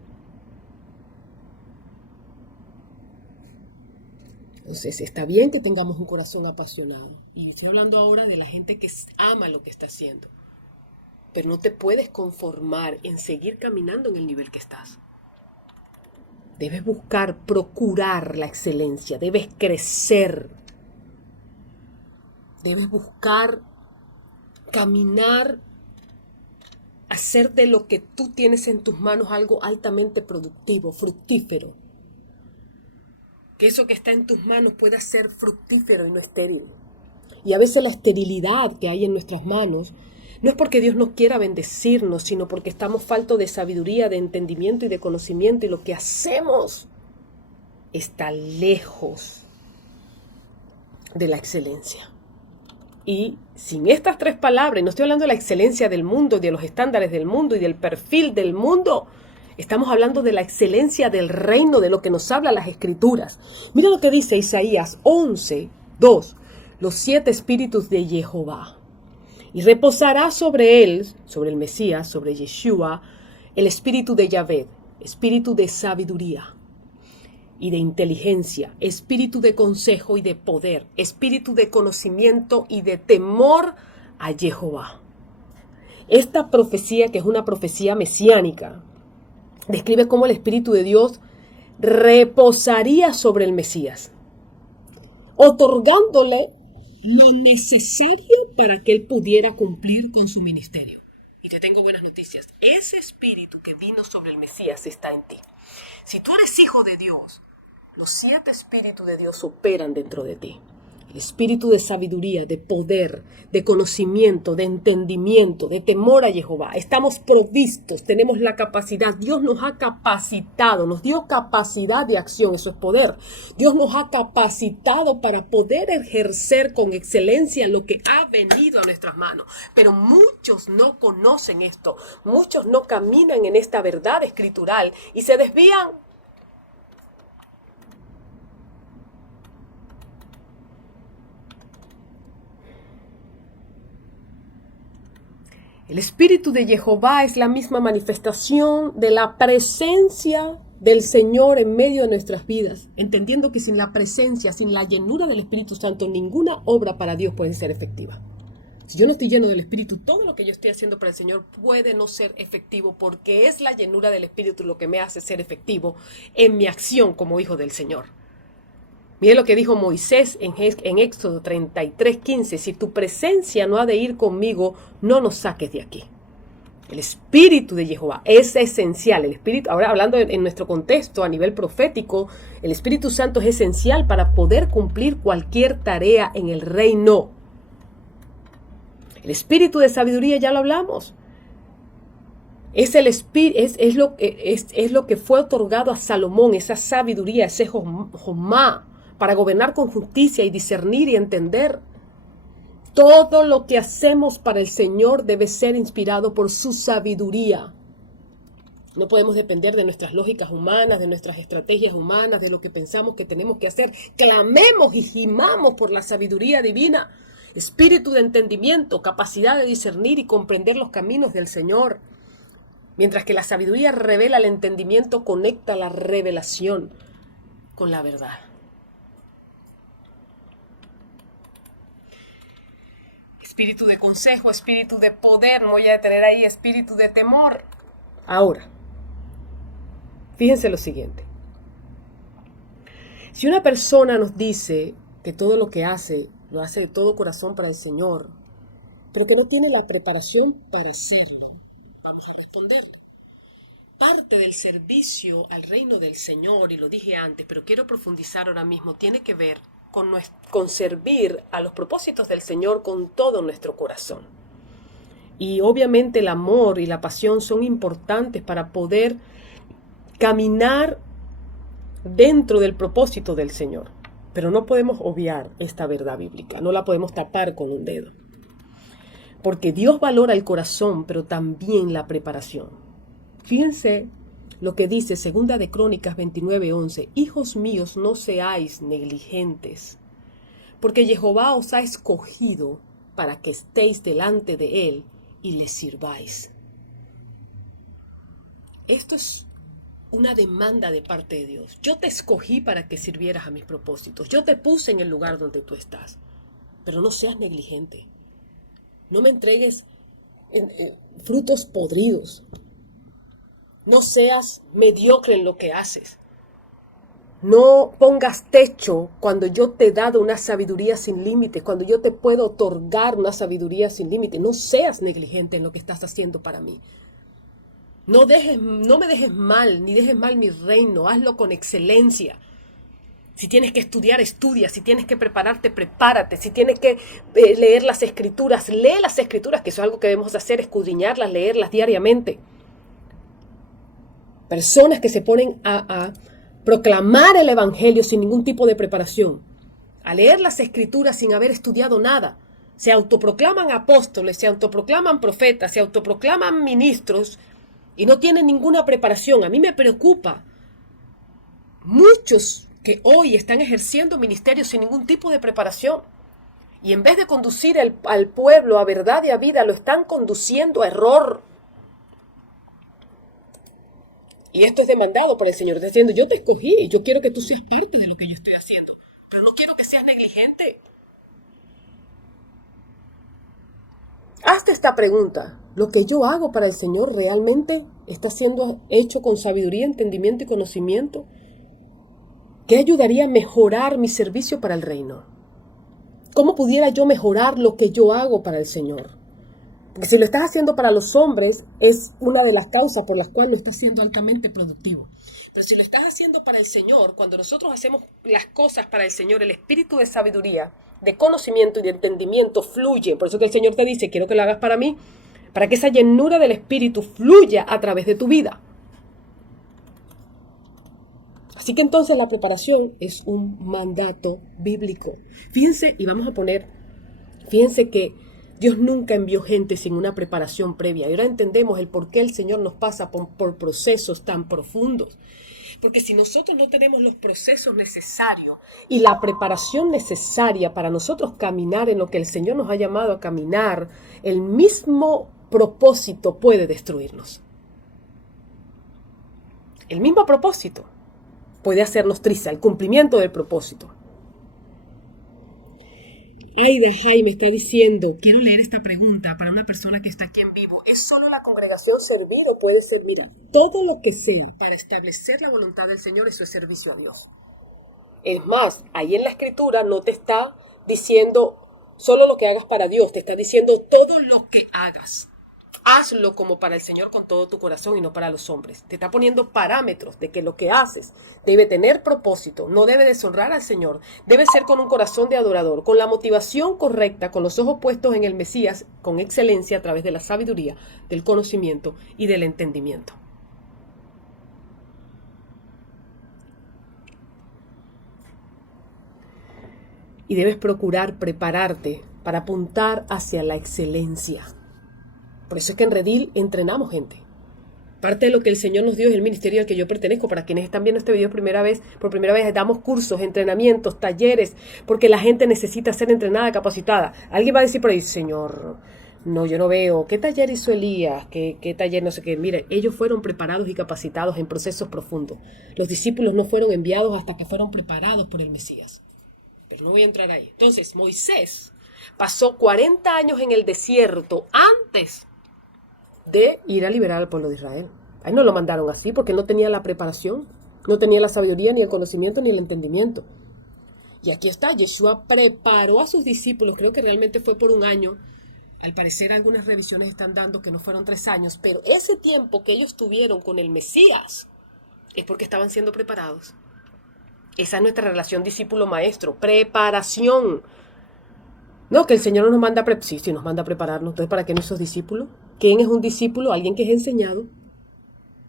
Entonces, está bien que tengamos un corazón apasionado. Y estoy hablando ahora de la gente que ama lo que está haciendo. Pero no te puedes conformar en seguir caminando en el nivel que estás. Debes buscar, procurar la excelencia, debes crecer. Debes buscar, caminar, hacer de lo que tú tienes en tus manos algo altamente productivo, fructífero. Que eso que está en tus manos pueda ser fructífero y no estéril. Y a veces la esterilidad que hay en nuestras manos no es porque Dios no quiera bendecirnos, sino porque estamos faltos de sabiduría, de entendimiento y de conocimiento, y lo que hacemos está lejos de la excelencia. Y sin estas tres palabras, y no estoy hablando de la excelencia del mundo, de los estándares del mundo y del perfil del mundo, estamos hablando de la excelencia del reino, de lo que nos habla las Escrituras. Mira lo que dice Isaías 11:2, los 7 espíritus de Jehová. Y reposará sobre él, sobre el Mesías, sobre Yeshua, el espíritu de Yahvé, espíritu de sabiduría y de inteligencia, espíritu de consejo y de poder, espíritu de conocimiento y de temor a Jehová. Esta profecía, que es una profecía mesiánica, describe cómo el Espíritu de Dios reposaría sobre el Mesías, otorgándole lo necesario para que él pudiera cumplir con su ministerio. Y te tengo buenas noticias. Ese espíritu que vino sobre el Mesías está en ti. Si tú eres hijo de Dios, los 7 espíritus de Dios operan dentro de ti. El espíritu de sabiduría, de poder, de conocimiento, de entendimiento, de temor a Jehová. Estamos provistos, tenemos la capacidad. Dios nos ha capacitado, nos dio capacidad de acción, eso es poder. Dios nos ha capacitado para poder ejercer con excelencia lo que ha venido a nuestras manos. Pero muchos no conocen esto, muchos no caminan en esta verdad escritural y se desvían. El Espíritu de Jehová es la misma manifestación de la presencia del Señor en medio de nuestras vidas, entendiendo que sin la presencia, sin la llenura del Espíritu Santo, ninguna obra para Dios puede ser efectiva. Si yo no estoy lleno del Espíritu, todo lo que yo estoy haciendo para el Señor puede no ser efectivo, porque es la llenura del Espíritu lo que me hace ser efectivo en mi acción como hijo del Señor. Mire lo que dijo Moisés en Éxodo 33:15. Si tu presencia no ha de ir conmigo, no nos saques de aquí. El Espíritu de Jehová es esencial. El Espíritu, ahora hablando en nuestro contexto a nivel profético, el Espíritu Santo es esencial para poder cumplir cualquier tarea en el reino. El Espíritu de sabiduría ya lo hablamos. Es lo que fue otorgado a Salomón, esa sabiduría, ese jomá, para gobernar con justicia y discernir y entender. Todo lo que hacemos para el Señor debe ser inspirado por su sabiduría. No podemos depender de nuestras lógicas humanas, de nuestras estrategias humanas, de lo que pensamos que tenemos que hacer. Clamemos y gimamos por la sabiduría divina, espíritu de entendimiento, capacidad de discernir y comprender los caminos del Señor. Mientras que la sabiduría revela el entendimiento, conecta la revelación con la verdad. Espíritu de consejo, espíritu de poder, no voy a detener ahí, espíritu de temor. Ahora, fíjense lo siguiente. Si una persona nos dice que todo lo que hace, lo hace de todo corazón para el Señor, pero que no tiene la preparación para hacerlo, vamos a responderle. Parte del servicio al reino del Señor, y lo dije antes, pero quiero profundizar ahora mismo, tiene que ver con servir a los propósitos del Señor con todo nuestro corazón. Y obviamente el amor y la pasión son importantes para poder caminar dentro del propósito del Señor. Pero no podemos obviar esta verdad bíblica, no la podemos tapar con un dedo. Porque Dios valora el corazón, pero también la preparación. Fíjense lo que dice Segunda de Crónicas 29:11. Hijos míos, no seáis negligentes, porque Jehová os ha escogido para que estéis delante de Él y le sirváis. Esto es una demanda de parte de Dios. Yo te escogí para que sirvieras a mis propósitos. Yo te puse en el lugar donde tú estás. Pero no seas negligente. No me entregues frutos podridos. No seas mediocre en lo que haces. No pongas techo cuando yo te he dado una sabiduría sin límites, cuando yo te puedo otorgar una sabiduría sin límites. No seas negligente en lo que estás haciendo para mí. No me dejes mal, ni dejes mal mi reino. Hazlo con excelencia. Si tienes que estudiar, estudia. Si tienes que prepararte, prepárate. Si tienes que leer las escrituras, lee las escrituras, que eso es algo que debemos hacer, escudriñarlas, leerlas diariamente. Personas que se ponen a proclamar el evangelio sin ningún tipo de preparación, a leer las escrituras sin haber estudiado nada, se autoproclaman apóstoles, se autoproclaman profetas, se autoproclaman ministros y no tienen ninguna preparación. A mí me preocupa muchos que hoy están ejerciendo ministerios sin ningún tipo de preparación y en vez de conducir al pueblo a verdad y a vida, lo están conduciendo a error. Y esto es demandado por el Señor. Está diciendo, yo te escogí y yo quiero que tú seas parte de lo que yo estoy haciendo. Pero no quiero que seas negligente. Hazte esta pregunta. ¿Lo que yo hago para el Señor realmente está siendo hecho con sabiduría, entendimiento y conocimiento? ¿Qué ayudaría a mejorar mi servicio para el reino? ¿Cómo pudiera yo mejorar lo que yo hago para el Señor? Porque si lo estás haciendo para los hombres, es una de las causas por las cuales no estás siendo altamente productivo. Pero si lo estás haciendo para el Señor, cuando nosotros hacemos las cosas para el Señor, el espíritu de sabiduría, de conocimiento y de entendimiento fluye. Por eso que el Señor te dice, quiero que lo hagas para mí, para que esa llenura del espíritu fluya a través de tu vida. Así que entonces la preparación es un mandato bíblico. Fíjense, y vamos a poner, fíjense que Dios nunca envió gente sin una preparación previa. Y ahora entendemos el por qué el Señor nos pasa por procesos tan profundos. Porque si nosotros no tenemos los procesos necesarios y la preparación necesaria para nosotros caminar en lo que el Señor nos ha llamado a caminar, el mismo propósito puede destruirnos. El mismo propósito puede hacernos trizas, el cumplimiento del propósito. Aida Jaime está diciendo, quiero leer esta pregunta para una persona que está aquí en vivo. ¿Es solo la congregación servir o puede servir? Todo lo que sea para establecer la voluntad del Señor, eso es servicio a Dios. Es más, ahí en la escritura no te está diciendo solo lo que hagas para Dios, te está diciendo todo lo que hagas. Hazlo como para el Señor con todo tu corazón y no para los hombres. Te está poniendo parámetros de que lo que haces debe tener propósito, no debe deshonrar al Señor, debe ser con un corazón de adorador, con la motivación correcta, con los ojos puestos en el Mesías, con excelencia a través de la sabiduría, del conocimiento y del entendimiento. Y debes procurar prepararte para apuntar hacia la excelencia. Por eso es que en Redil entrenamos gente. Parte de lo que el Señor nos dio es el ministerio al que yo pertenezco. Para quienes están viendo este video por primera vez, damos cursos, entrenamientos, talleres, porque la gente necesita ser entrenada, capacitada. Alguien va a decir por ahí, Señor, no, yo no veo. ¿Qué taller hizo Elías? ¿Qué taller no sé qué? Mire, ellos fueron preparados y capacitados en procesos profundos. Los discípulos no fueron enviados hasta que fueron preparados por el Mesías. Pero no voy a entrar ahí. Entonces, Moisés pasó 40 años en el desierto antes de ir a liberar al pueblo de Israel. Ahí no lo mandaron así porque no tenía la preparación, no tenía la sabiduría, ni el conocimiento, ni el entendimiento. Y aquí está, Yeshua preparó a sus discípulos, creo que realmente fue por un año. Al parecer algunas revisiones están dando que no fueron 3 años, pero ese tiempo que ellos tuvieron con el Mesías es porque estaban siendo preparados. Esa es nuestra relación discípulo-maestro, preparación. No, que el Señor no nos manda sí, nos manda a prepararnos. Entonces, ¿para qué nuestros discípulos? ¿Quién es un discípulo? Alguien que es enseñado,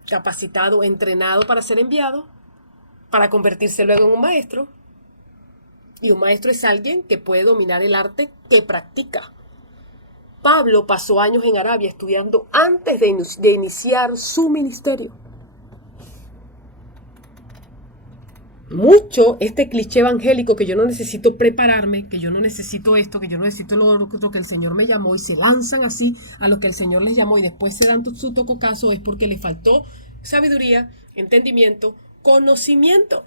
capacitado, entrenado para ser enviado, para convertirse luego en un maestro. Y un maestro es alguien que puede dominar el arte que practica. Pablo pasó años en Arabia estudiando antes de iniciar su ministerio. Mucho este cliché evangélico que yo no necesito prepararme, que yo no necesito esto, que yo no necesito lo que el Señor me llamó, y se lanzan así a lo que el Señor les llamó y después se dan su tococazo, es porque le faltó sabiduría, entendimiento, conocimiento.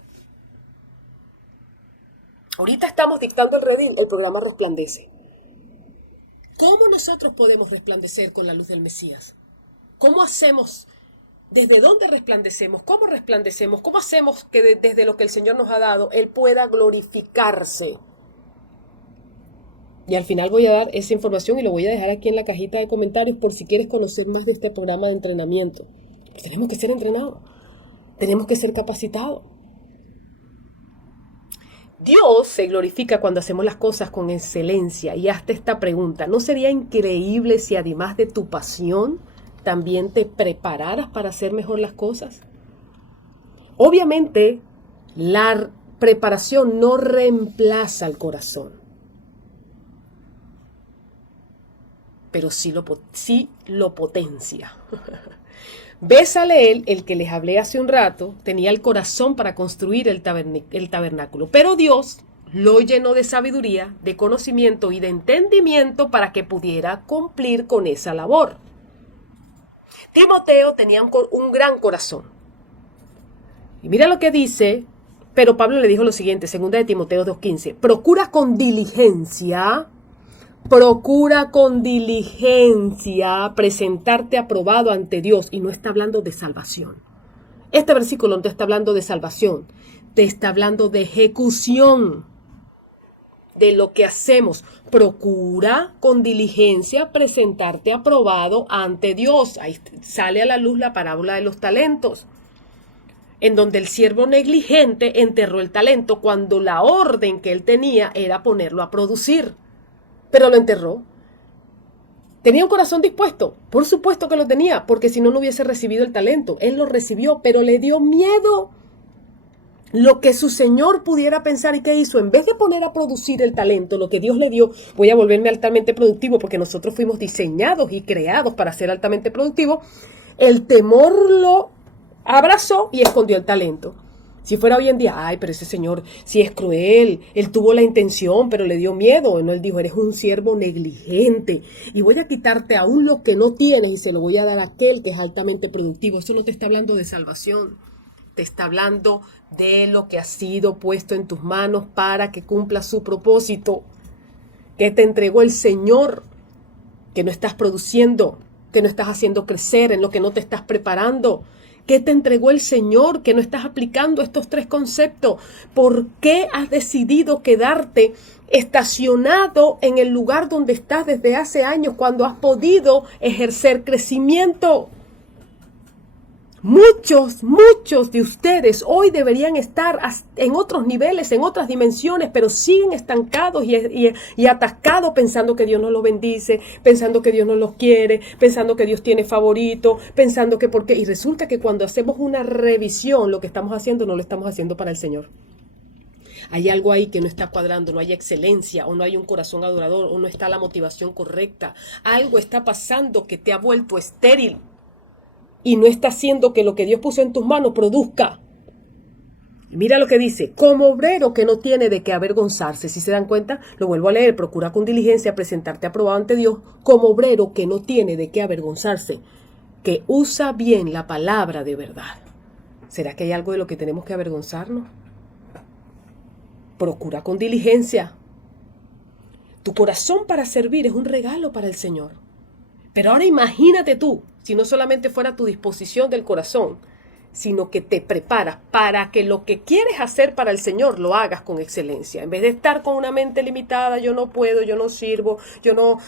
Ahorita estamos dictando el redil, el programa Resplandece. ¿Cómo nosotros podemos resplandecer con la luz del Mesías? ¿Cómo hacemos? ¿Desde dónde resplandecemos? ¿Cómo resplandecemos? ¿Cómo hacemos que desde lo que el Señor nos ha dado, Él pueda glorificarse? Y al final voy a dar esa información y lo voy a dejar aquí en la cajita de comentarios por si quieres conocer más de este programa de entrenamiento. Pues tenemos que ser entrenados. Tenemos que ser capacitados. Dios se glorifica cuando hacemos las cosas con excelencia. Y hazte esta pregunta: ¿no sería increíble si además de tu pasión también te prepararas para hacer mejor las cosas? Obviamente, la preparación no reemplaza al corazón, pero sí lo potencia. Bésaleel, el que les hablé hace un rato, tenía el corazón para construir el tabernáculo, pero Dios lo llenó de sabiduría, de conocimiento y de entendimiento para que pudiera cumplir con esa labor. Timoteo tenía un gran corazón. Y mira lo que dice, pero Pablo le dijo lo siguiente, 2 de Timoteo 2:15, procura con diligencia presentarte aprobado ante Dios. Y no está hablando de salvación. Este versículo no te está hablando de salvación, te está hablando de ejecución de lo que hacemos. Procura con diligencia presentarte aprobado ante Dios. Ahí sale a la luz la parábola de los talentos, en donde el siervo negligente enterró el talento cuando la orden que él tenía era ponerlo a producir. Pero lo enterró. ¿Tenía un corazón dispuesto? Por supuesto que lo tenía, porque si no, no hubiese recibido el talento. Él lo recibió, pero le dio miedo lo que su Señor pudiera pensar. ¿Y qué hizo? En vez de poner a producir el talento, lo que Dios le dio, voy a volverme altamente productivo, porque nosotros fuimos diseñados y creados para ser altamente productivos. El temor lo abrazó y escondió el talento. Si fuera hoy en día, ay, pero ese señor sí es cruel, él tuvo la intención, pero le dio miedo. No, él dijo, eres un siervo negligente y voy a quitarte aún lo que no tienes y se lo voy a dar a aquel que es altamente productivo. Eso no te está hablando de salvación, te está hablando de lo que ha sido puesto en tus manos para que cumpla su propósito, que te entregó el Señor, que no estás produciendo, que no estás haciendo crecer, en lo que no te estás preparando. ¿Qué te entregó el Señor que no estás aplicando estos 3 conceptos? ¿Por qué has decidido quedarte estacionado en el lugar donde estás desde hace años cuando has podido ejercer crecimiento? Muchos de ustedes hoy deberían estar en otros niveles, en otras dimensiones, pero siguen estancados y atascados pensando que Dios no los bendice, pensando que Dios no los quiere, pensando que Dios tiene favorito, pensando que por qué. Y resulta que cuando hacemos una revisión, lo que estamos haciendo no lo estamos haciendo para el Señor. Hay algo ahí que no está cuadrando, no hay excelencia, o no hay un corazón adorador, o no está la motivación correcta. Algo está pasando que te ha vuelto estéril. Y no está haciendo que lo que Dios puso en tus manos produzca. Mira lo que dice, como obrero que no tiene de qué avergonzarse. Si se dan cuenta, lo vuelvo a leer, procura con diligencia presentarte aprobado ante Dios, como obrero que no tiene de qué avergonzarse, que usa bien la palabra de verdad. ¿Será que hay algo de lo que tenemos que avergonzarnos? Procura con diligencia. Tu corazón para servir es un regalo para el Señor. Pero ahora imagínate tú, si no solamente fuera tu disposición del corazón, sino que te preparas para que lo que quieres hacer para el Señor lo hagas con excelencia. En vez de estar con una mente limitada, yo no puedo, yo no sirvo, yo no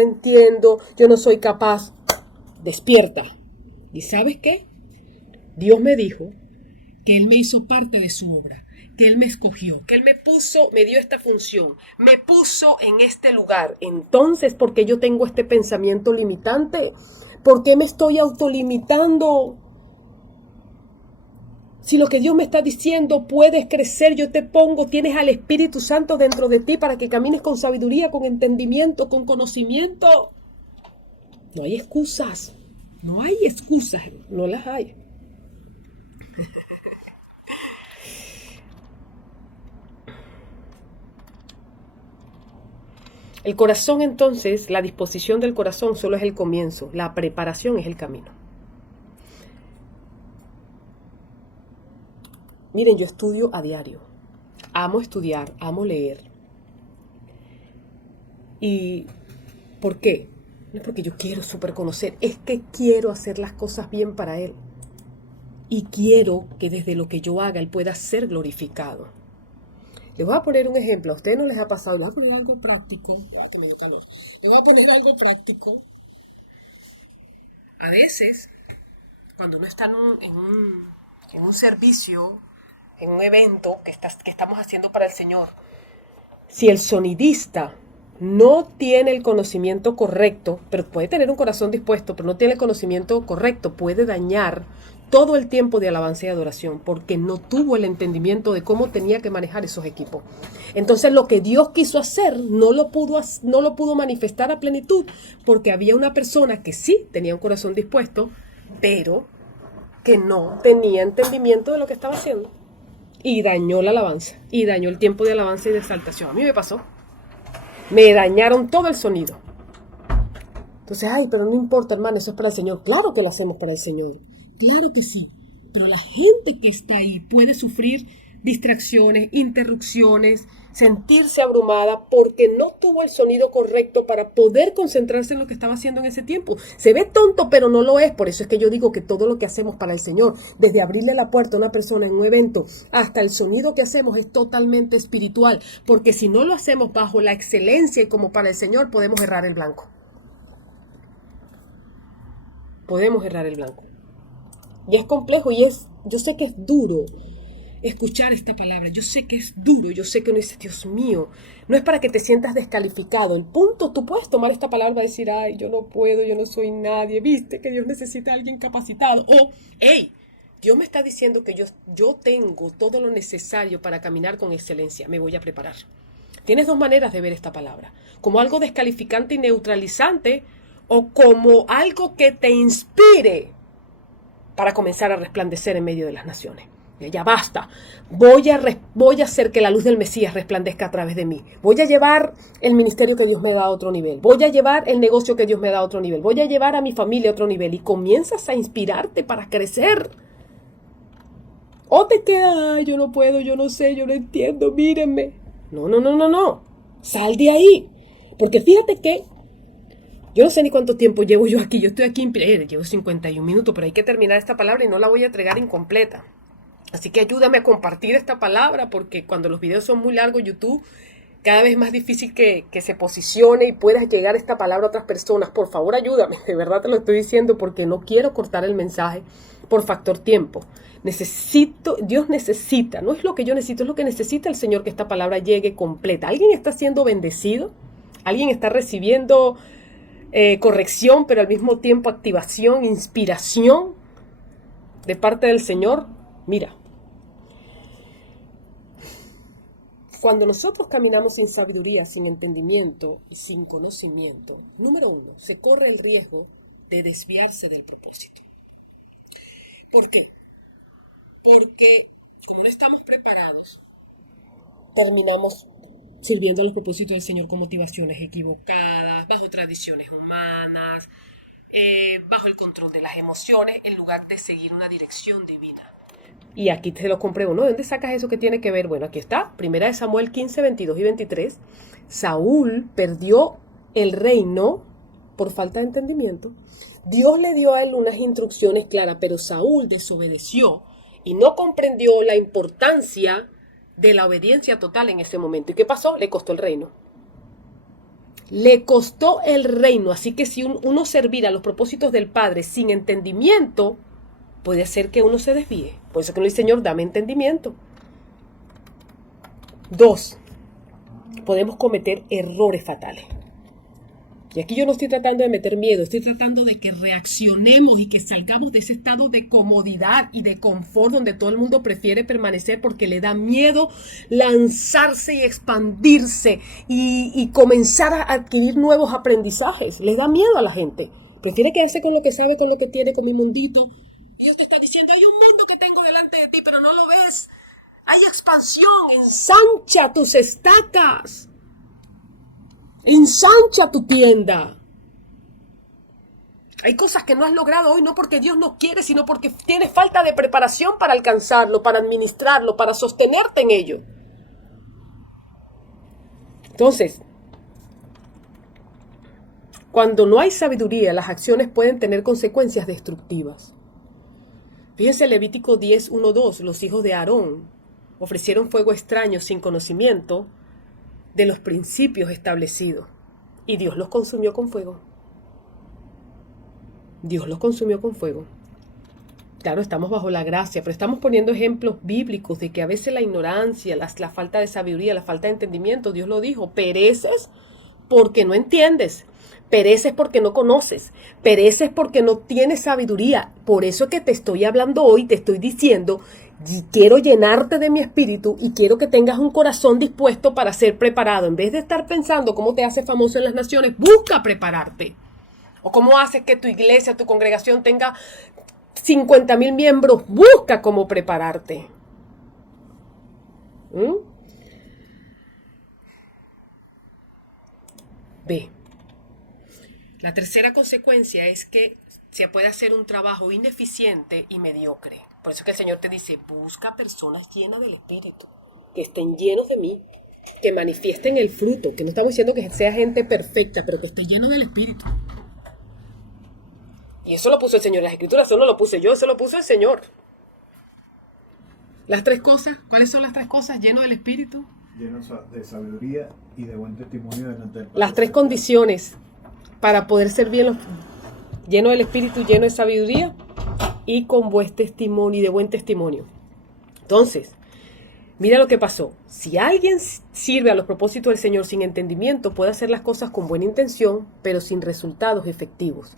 entiendo, yo no soy capaz. Despierta. ¿Y sabes qué? Dios me dijo que Él me hizo parte de su obra, que Él me escogió, que Él me puso, me dio esta función, me puso en este lugar. Entonces, ¿por qué yo tengo este pensamiento limitante? ¿Por qué me estoy autolimitando? Si lo que Dios me está diciendo, puedes crecer, yo te pongo, tienes al Espíritu Santo dentro de ti para que camines con sabiduría, con entendimiento, con conocimiento. No hay excusas, no hay excusas, no las hay. El corazón entonces, la disposición del corazón solo es el comienzo, la preparación es el camino. Miren, yo estudio a diario, amo estudiar, amo leer. ¿Y por qué? No es porque yo quiero súper conocer, es que quiero hacer las cosas bien para Él. Y quiero que desde lo que yo haga Él pueda ser glorificado. Les voy a poner un ejemplo, a ustedes no les ha pasado, les voy a poner algo práctico. Les voy a poner algo práctico. A veces, cuando uno está en un servicio, en un evento que estamos haciendo para el Señor, si el sonidista no tiene el conocimiento correcto, pero puede tener un corazón dispuesto, pero no tiene el conocimiento correcto, puede dañar todo el tiempo de alabanza y adoración, porque no tuvo el entendimiento de cómo tenía que manejar esos equipos. Entonces lo que Dios quiso hacer no lo pudo manifestar a plenitud, porque había una persona que sí tenía un corazón dispuesto, pero que no tenía entendimiento de lo que estaba haciendo. Y dañó la alabanza, y dañó el tiempo de alabanza y de exaltación. A mí me pasó. Me dañaron todo el sonido. Entonces, pero no importa, hermano, eso es para el Señor. Claro que lo hacemos para el Señor. Claro que sí. Pero la gente que está ahí puede sufrir distracciones, interrupciones, sentirse abrumada porque no tuvo el sonido correcto para poder concentrarse en lo que estaba haciendo en ese tiempo. Se ve tonto, pero no lo es. Por eso es que yo digo que todo lo que hacemos para el Señor, desde abrirle la puerta a una persona en un evento hasta el sonido que hacemos es totalmente espiritual. Porque si no lo hacemos bajo la excelencia y como para el Señor, podemos errar el blanco. Podemos errar el blanco. Y es complejo yo sé que es duro escuchar esta palabra, yo sé que es duro, yo sé que uno dice, Dios mío, no es para que te sientas descalificado. El punto, tú puedes tomar esta palabra y decir, yo no puedo, yo no soy nadie, viste que Dios necesita a alguien capacitado. O, Dios me está diciendo que yo tengo todo lo necesario para caminar con excelencia, me voy a preparar. Tienes dos maneras de ver esta palabra, como algo descalificante y neutralizante o como algo que te inspire para comenzar a resplandecer en medio de las naciones. Ya basta, voy a hacer que la luz del Mesías resplandezca a través de mí. Voy a llevar el ministerio que Dios me da a otro nivel. Voy a llevar el negocio que Dios me da a otro nivel. Voy a llevar a mi familia a otro nivel. Y comienzas a inspirarte para crecer. O te queda, yo no puedo, yo no sé, yo no entiendo, mírenme. No. Sal de ahí. Porque fíjate que yo no sé ni cuánto tiempo llevo yo aquí. Yo estoy aquí, llevo 51 minutos, pero hay que terminar esta palabra y no la voy a entregar incompleta. Así que ayúdame a compartir esta palabra porque cuando los videos son muy largos, YouTube cada vez es más difícil que se posicione y puedas llegar esta palabra a otras personas. Por favor, ayúdame. De verdad te lo estoy diciendo porque no quiero cortar el mensaje por factor tiempo. Dios necesita, no es lo que yo necesito, es lo que necesita el Señor que esta palabra llegue completa. ¿Alguien está siendo bendecido? ¿Alguien está recibiendo corrección, pero al mismo tiempo activación, inspiración de parte del Señor? Mira, cuando nosotros caminamos sin sabiduría, sin entendimiento, sin conocimiento, número uno, se corre el riesgo de desviarse del propósito. ¿Por qué? Porque como no estamos preparados, terminamos sirviendo a los propósitos del Señor con motivaciones equivocadas, bajo tradiciones humanas, bajo el control de las emociones, en lugar de seguir una dirección divina. Y aquí te lo compré uno. ¿De dónde sacas eso que tiene que ver? Bueno, aquí está. Primera de Samuel 15, 22 y 23. Saúl perdió el reino por falta de entendimiento. Dios le dio a él unas instrucciones claras, pero Saúl desobedeció y no comprendió la importancia de la obediencia total en ese momento. ¿Y qué pasó? Le costó el reino. Le costó el reino. Así que si uno servir a los propósitos del Padre sin entendimiento, puede hacer que uno se desvíe. Por eso que le dice, Señor, dame entendimiento. 2, podemos cometer errores fatales. Y aquí yo no estoy tratando de meter miedo, estoy tratando de que reaccionemos y que salgamos de ese estado de comodidad y de confort donde todo el mundo prefiere permanecer porque le da miedo lanzarse y expandirse y comenzar a adquirir nuevos aprendizajes. Les da miedo a la gente. Prefiere quedarse con lo que sabe, con lo que tiene, con mi mundito. Y Dios te está diciendo, hay un mundo que tengo delante de ti, pero no lo ves. Hay expansión, ensancha tus estacas. Ensancha tu tienda. Hay cosas que no has logrado hoy, no porque Dios no quiere, sino porque tienes falta de preparación para alcanzarlo, para administrarlo, para sostenerte en ello. Entonces, cuando no hay sabiduría, las acciones pueden tener consecuencias destructivas. Fíjense Levítico 10:1-2, los hijos de Aarón ofrecieron fuego extraño sin conocimiento de los principios establecidos. Y Dios los consumió con fuego. Dios los consumió con fuego. Claro, estamos bajo la gracia, pero estamos poniendo ejemplos bíblicos de que a veces la ignorancia, la falta de sabiduría, la falta de entendimiento, Dios lo dijo, pereces porque no entiendes, pereces porque no conoces, pereces porque no tienes sabiduría. Por eso es que te estoy hablando hoy, te estoy diciendo, y quiero llenarte de mi espíritu y quiero que tengas un corazón dispuesto para ser preparado. En vez de estar pensando cómo te haces famoso en las naciones, busca prepararte. O cómo haces que tu iglesia, tu congregación tenga 50,000 miembros, busca cómo prepararte. B. La tercera consecuencia es que se puede hacer un trabajo ineficiente y mediocre. Por eso es que el Señor te dice, busca personas llenas del Espíritu, que estén llenos de mí, que manifiesten el fruto, que no estamos diciendo que sea gente perfecta, pero que esté lleno del Espíritu. Y eso lo puso el Señor en las Escrituras, eso no lo puse yo, eso lo puso el Señor. Las tres cosas, ¿cuáles son las tres cosas? Lleno del Espíritu. Lleno de sabiduría y de buen testimonio delante del Padre. Las tres condiciones para poder ser lleno del Espíritu, lleno de sabiduría y con buen testimonio y de buen testimonio. Entonces, mira lo que pasó. Si alguien sirve a los propósitos del Señor sin entendimiento, puede hacer las cosas con buena intención, pero sin resultados efectivos.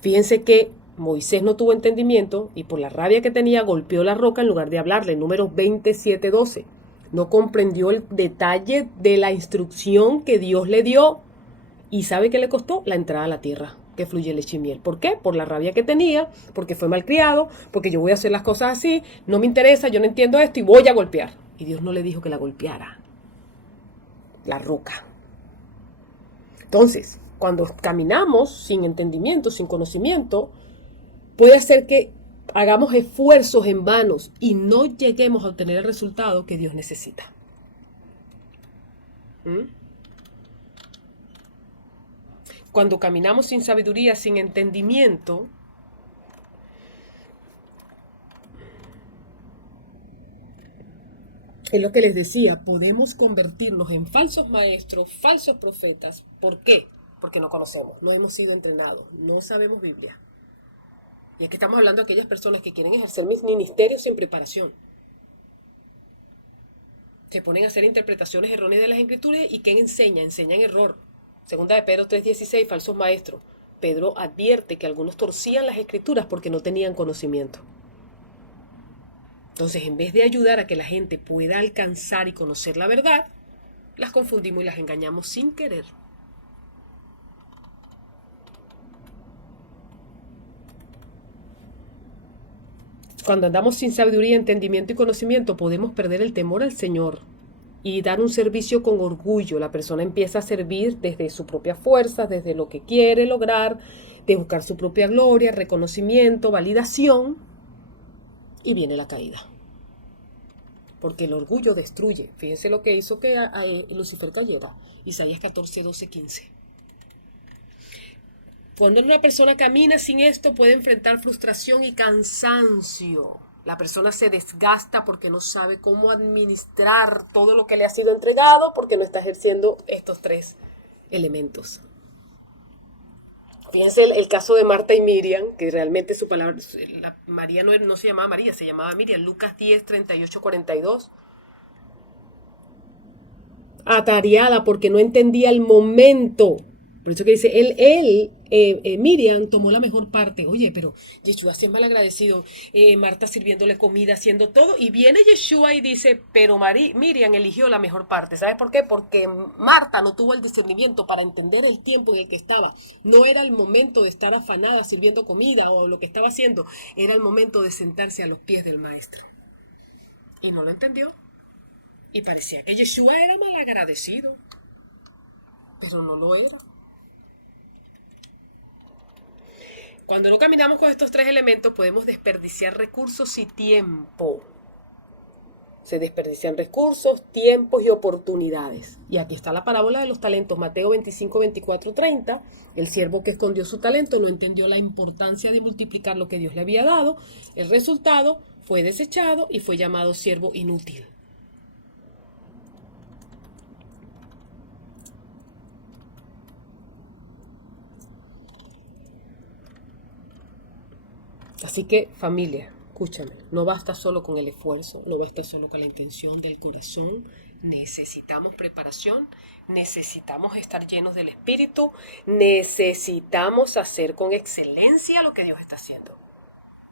Fíjense que Moisés no tuvo entendimiento y por la rabia que tenía golpeó la roca en lugar de hablarle. Números 27:12. No comprendió el detalle de la instrucción que Dios le dio. ¿Y sabe qué le costó? La entrada a la tierra, que fluye leche y miel. ¿Por qué? Por la rabia que tenía, porque fue malcriado, porque yo voy a hacer las cosas así, no me interesa, yo no entiendo esto y voy a golpear. Y Dios no le dijo que la golpeara. La roca. Entonces, cuando caminamos sin entendimiento, sin conocimiento, puede hacer que hagamos esfuerzos en vanos y no lleguemos a obtener el resultado que Dios necesita. Cuando caminamos sin sabiduría, sin entendimiento, es lo que les decía, podemos convertirnos en falsos maestros, falsos profetas. ¿Por qué? Porque no conocemos, no hemos sido entrenados, no sabemos Biblia. Y aquí estamos hablando de aquellas personas que quieren ejercer mis ministerios sin preparación. Se ponen a hacer interpretaciones erróneas de las Escrituras y ¿qué enseñan? Enseñan error. Segunda de Pedro 3:16, falsos maestros. Pedro advierte que algunos torcían las Escrituras porque no tenían conocimiento. Entonces, en vez de ayudar a que la gente pueda alcanzar y conocer la verdad, las confundimos y las engañamos sin querer. Cuando andamos sin sabiduría, entendimiento y conocimiento, podemos perder el temor al Señor y dar un servicio con orgullo. La persona empieza a servir desde su propia fuerza, desde lo que quiere lograr, de buscar su propia gloria, reconocimiento, validación, y viene la caída. Porque el orgullo destruye. Fíjense lo que hizo que a Lucifer cayera. Isaías 14:12-15. Cuando una persona camina sin esto, puede enfrentar frustración y cansancio. La persona se desgasta porque no sabe cómo administrar todo lo que le ha sido entregado, porque no está ejerciendo estos tres elementos. Fíjense el caso de Marta y Miriam, que realmente su palabra, María no se llamaba María, se llamaba Miriam. Lucas 10:38-42. atareada porque no entendía el momento. Por eso que dice, Miriam tomó la mejor parte. Oye, pero Yeshua sí es malagradecido. Marta sirviéndole comida, haciendo todo. Y viene Yeshua y dice, pero Miriam eligió la mejor parte. ¿Sabes por qué? Porque Marta no tuvo el discernimiento para entender el tiempo en el que estaba. No era el momento de estar afanada sirviendo comida o lo que estaba haciendo. Era el momento de sentarse a los pies del maestro. Y no lo entendió. Y parecía que Yeshua era malagradecido. Pero no lo era. Cuando no caminamos con estos tres elementos podemos desperdiciar recursos y tiempo. Se desperdician recursos, tiempos y oportunidades. Y aquí está la parábola de los talentos, Mateo 25, 24, 30. El siervo que escondió su talento no entendió la importancia de multiplicar lo que Dios le había dado. El resultado fue desechado y fue llamado siervo inútil. Así que, familia, escúchame, no basta solo con el esfuerzo, no basta solo con la intención del corazón, necesitamos preparación, necesitamos estar llenos del Espíritu, necesitamos hacer con excelencia lo que Dios está haciendo.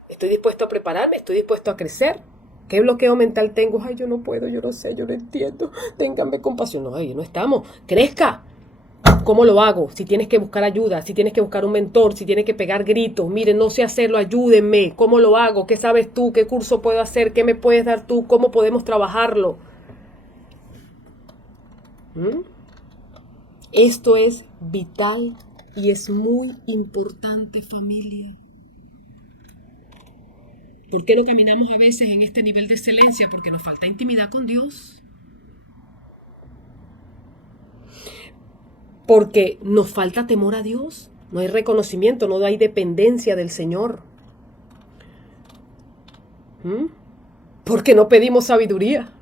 Estoy dispuesto a prepararme, estoy dispuesto a crecer. ¿Qué bloqueo mental tengo? Ay, yo no puedo, yo no sé, yo no entiendo, ténganme compasión. No, ahí no estamos, crezca. ¿Cómo lo hago? Si tienes que buscar ayuda, si tienes que buscar un mentor, si tienes que pegar gritos, miren, no sé hacerlo, ayúdenme. ¿Cómo lo hago? ¿Qué sabes tú? ¿Qué curso puedo hacer? ¿Qué me puedes dar tú? ¿Cómo podemos trabajarlo? Esto es vital y es muy importante, familia. ¿Por qué no caminamos a veces en este nivel de excelencia? Porque nos falta intimidad con Dios. Porque nos falta temor a Dios, no hay reconocimiento, no hay dependencia del Señor. Porque no pedimos sabiduría,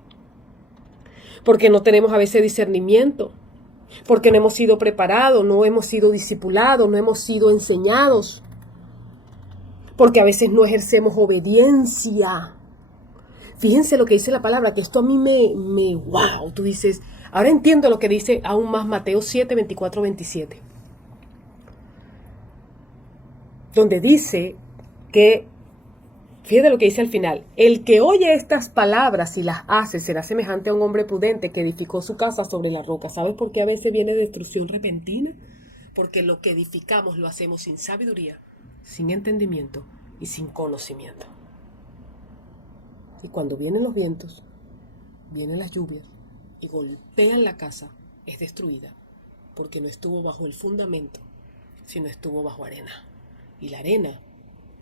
porque no tenemos a veces discernimiento, porque no hemos sido preparados, no hemos sido discipulados, no hemos sido enseñados, porque a veces no ejercemos obediencia. Fíjense lo que dice la palabra, que esto a mí me wow, tú dices... Ahora entiendo lo que dice aún más Mateo 7, 24, 27. Donde dice que, fíjate lo que dice al final, el que oye estas palabras y las hace será semejante a un hombre prudente que edificó su casa sobre la roca. ¿Sabes por qué a veces viene destrucción repentina? Porque lo que edificamos lo hacemos sin sabiduría, sin entendimiento y sin conocimiento. Y cuando vienen los vientos, vienen las lluvias, y golpean la casa, es destruida, porque no estuvo bajo el fundamento, sino estuvo bajo arena. Y la arena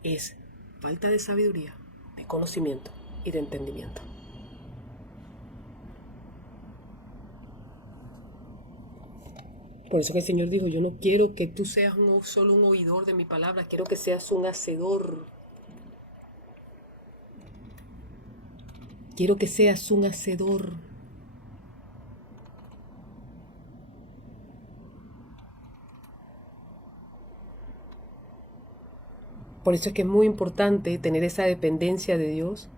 es falta de sabiduría, de conocimiento y de entendimiento. Por eso que el Señor dijo, yo no quiero que tú seas solo un oidor de mi palabra, quiero que seas un hacedor. Quiero que seas un hacedor. Por eso es que es muy importante tener esa dependencia de Dios,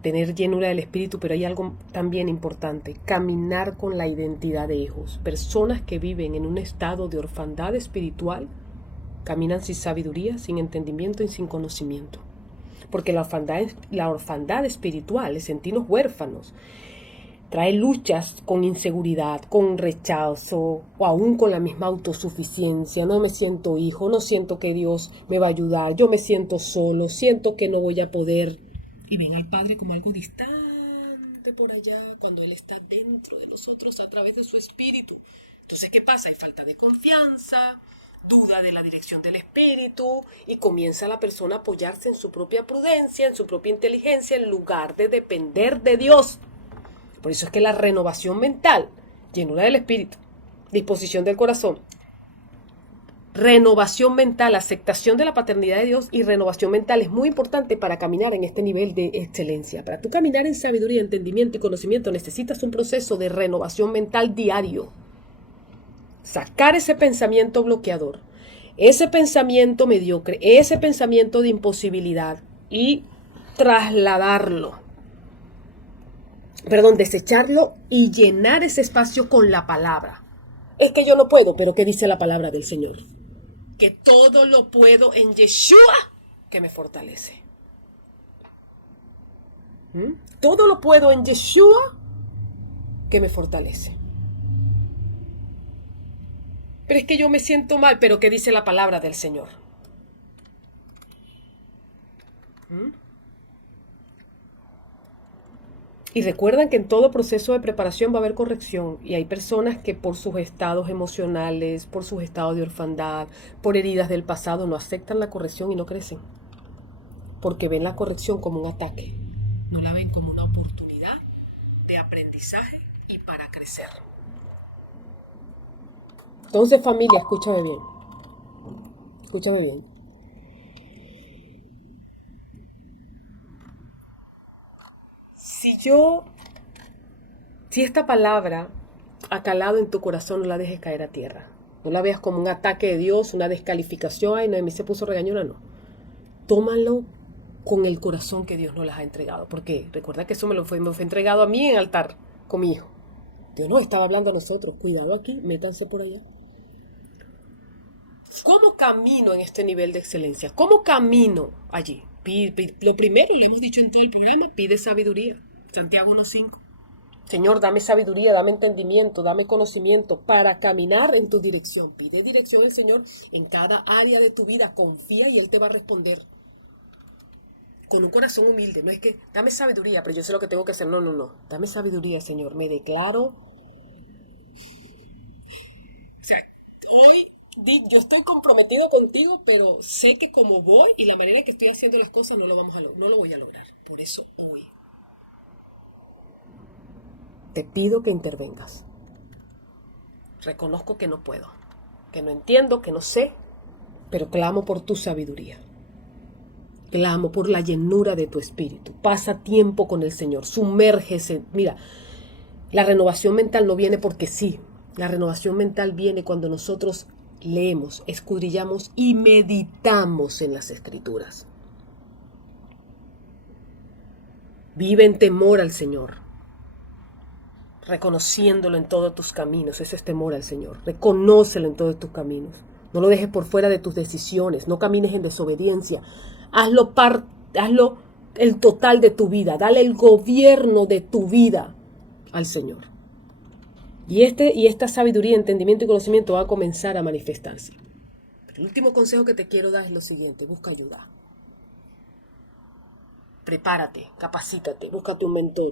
tener llenura del Espíritu, pero hay algo también importante, caminar con la identidad de hijos. Personas que viven en un estado de orfandad espiritual, caminan sin sabiduría, sin entendimiento y sin conocimiento. Porque la orfandad espiritual es sentirnos huérfanos. Trae luchas con inseguridad, con rechazo o aún con la misma autosuficiencia. No me siento hijo, no siento que Dios me va a ayudar, yo me siento solo, siento que no voy a poder. Y ven al Padre como algo distante por allá, cuando Él está dentro de nosotros a través de su Espíritu. Entonces, ¿qué pasa? Hay falta de confianza, duda de la dirección del Espíritu y comienza la persona a apoyarse en su propia prudencia, en su propia inteligencia, en lugar de depender de Dios. Por eso es que la renovación mental, llenura del Espíritu, disposición del corazón, renovación mental, aceptación de la paternidad de Dios y renovación mental es muy importante para caminar en este nivel de excelencia. Para tú caminar en sabiduría, entendimiento y conocimiento necesitas un proceso de renovación mental diario. Sacar ese pensamiento bloqueador, ese pensamiento mediocre, ese pensamiento de imposibilidad y trasladarlo desecharlo y llenar ese espacio con la palabra. Es que yo no puedo, pero ¿qué dice la palabra del Señor? Que todo lo puedo en Yeshua, que me fortalece. Todo lo puedo en Yeshua, que me fortalece. Pero es que yo me siento mal, pero ¿qué dice la palabra del Señor? Y recuerdan que en todo proceso de preparación va a haber corrección y hay personas que por sus estados emocionales, por sus estados de orfandad, por heridas del pasado no aceptan la corrección y no crecen. Porque ven la corrección como un ataque. No la ven como una oportunidad de aprendizaje y para crecer. Entonces, familia, escúchame bien. Escúchame bien. Si esta palabra ha calado en tu corazón, no la dejes caer a tierra. No la veas como un ataque de Dios, una descalificación. Ay, Noemí se puso regañona, no. Tómalo con el corazón que Dios nos las ha entregado. Porque recuerda que eso me fue entregado a mí en altar con mi hijo. Dios nos estaba hablando a nosotros. Cuidado aquí, métanse por allá. ¿Cómo camino en este nivel de excelencia? ¿Cómo camino allí? Lo primero, lo hemos dicho en todo el programa, pide sabiduría. Santiago 1:5. Señor, dame sabiduría, dame entendimiento, dame conocimiento para caminar en tu dirección. Pide dirección al Señor en cada área de tu vida. Confía y Él te va a responder. Con un corazón humilde. No es que, dame sabiduría, pero yo sé lo que tengo que hacer. No. Dame sabiduría, Señor. Me declaro. O sea, hoy yo estoy comprometido contigo, pero sé que como voy y la manera que estoy haciendo las cosas no lo voy a lograr. Por eso hoy te pido que intervengas. Reconozco que no puedo, que no entiendo, que no sé, pero clamo por tu sabiduría. Clamo por la llenura de tu espíritu. Pasa tiempo con el Señor, sumérgese. Mira, la renovación mental no viene porque sí. La renovación mental viene cuando nosotros leemos, escudriñamos y meditamos en las Escrituras. Vive en temor al Señor, reconociéndolo en todos tus caminos. Ese es temor al Señor. Reconócelo en todos tus caminos. No lo dejes por fuera de tus decisiones. No camines en desobediencia. Hazlo el total de tu vida. Dale el gobierno de tu vida al Señor. Y esta sabiduría, entendimiento y conocimiento va a comenzar a manifestarse. El último consejo que te quiero dar es lo siguiente. Busca ayuda. Prepárate, capacítate, búscate un mentor.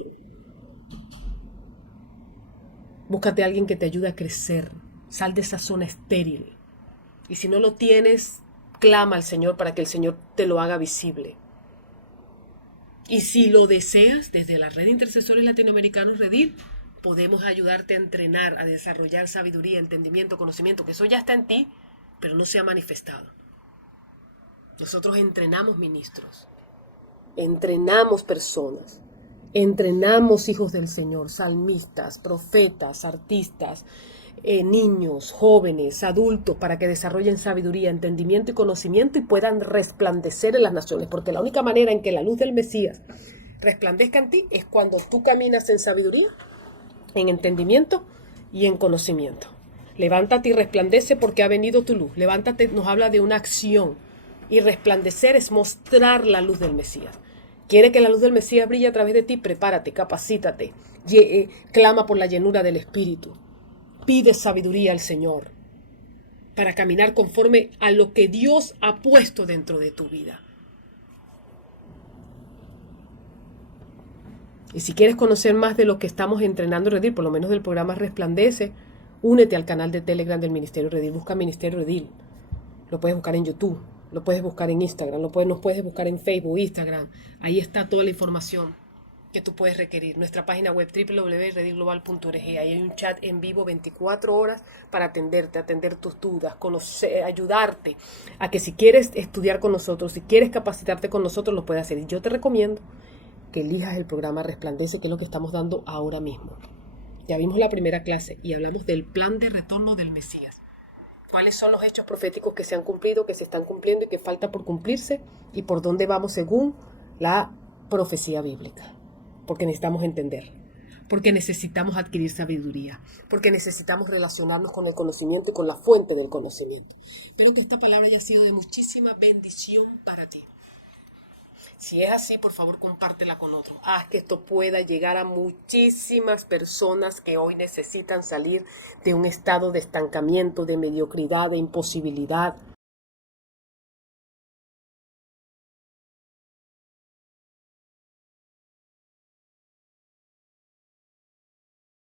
Búscate a alguien que te ayude a crecer. Sal de esa zona estéril. Y si no lo tienes, clama al Señor para que el Señor te lo haga visible. Y si lo deseas, desde la Red de Intercesores Latinoamericanos Redil, podemos ayudarte a entrenar, a desarrollar sabiduría, entendimiento, conocimiento, que eso ya está en ti, pero no se ha manifestado. Nosotros entrenamos ministros, entrenamos personas, entrenamos hijos del Señor, salmistas, profetas, artistas, niños, jóvenes, adultos, para que desarrollen sabiduría, entendimiento y conocimiento y puedan resplandecer en las naciones, porque la única manera en que la luz del Mesías resplandezca en ti es cuando tú caminas en sabiduría, en entendimiento y en conocimiento. Levántate y resplandece porque ha venido tu luz. Levántate nos habla de una acción y resplandecer es mostrar la luz del Mesías. ¿Quiere que la luz del Mesías brille a través de ti? Prepárate, capacítate, clama por la llenura del Espíritu. Pide sabiduría al Señor para caminar conforme a lo que Dios ha puesto dentro de tu vida. Y si quieres conocer más de lo que estamos entrenando en Redil, por lo menos del programa Resplandece, únete al canal de Telegram del Ministerio Redil. Busca Ministerio Redil. Lo puedes buscar en YouTube, lo puedes buscar en Instagram, nos puedes buscar en Facebook, Instagram. Ahí está toda la información que tú puedes requerir. Nuestra página web www.redilglobal.org. Ahí hay un chat en vivo 24 horas para atenderte, atender tus dudas, conocer, ayudarte a que si quieres estudiar con nosotros, si quieres capacitarte con nosotros, lo puedes hacer. Y yo te recomiendo que elijas el programa Resplandece, que es lo que estamos dando ahora mismo. Ya vimos la primera clase y hablamos del plan de retorno del Mesías. ¿Cuáles son los hechos proféticos que se han cumplido, que se están cumpliendo y que falta por cumplirse? Y por dónde vamos según la profecía bíblica. Porque necesitamos entender. porque necesitamos adquirir sabiduría, porque necesitamos relacionarnos con el conocimiento y con la fuente del conocimiento. Espero que esta palabra haya sido de muchísima bendición para ti. Si es así, por favor, compártela con otros. Haz que esto pueda llegar a muchísimas personas que hoy necesitan salir de un estado de estancamiento, de mediocridad, de imposibilidad,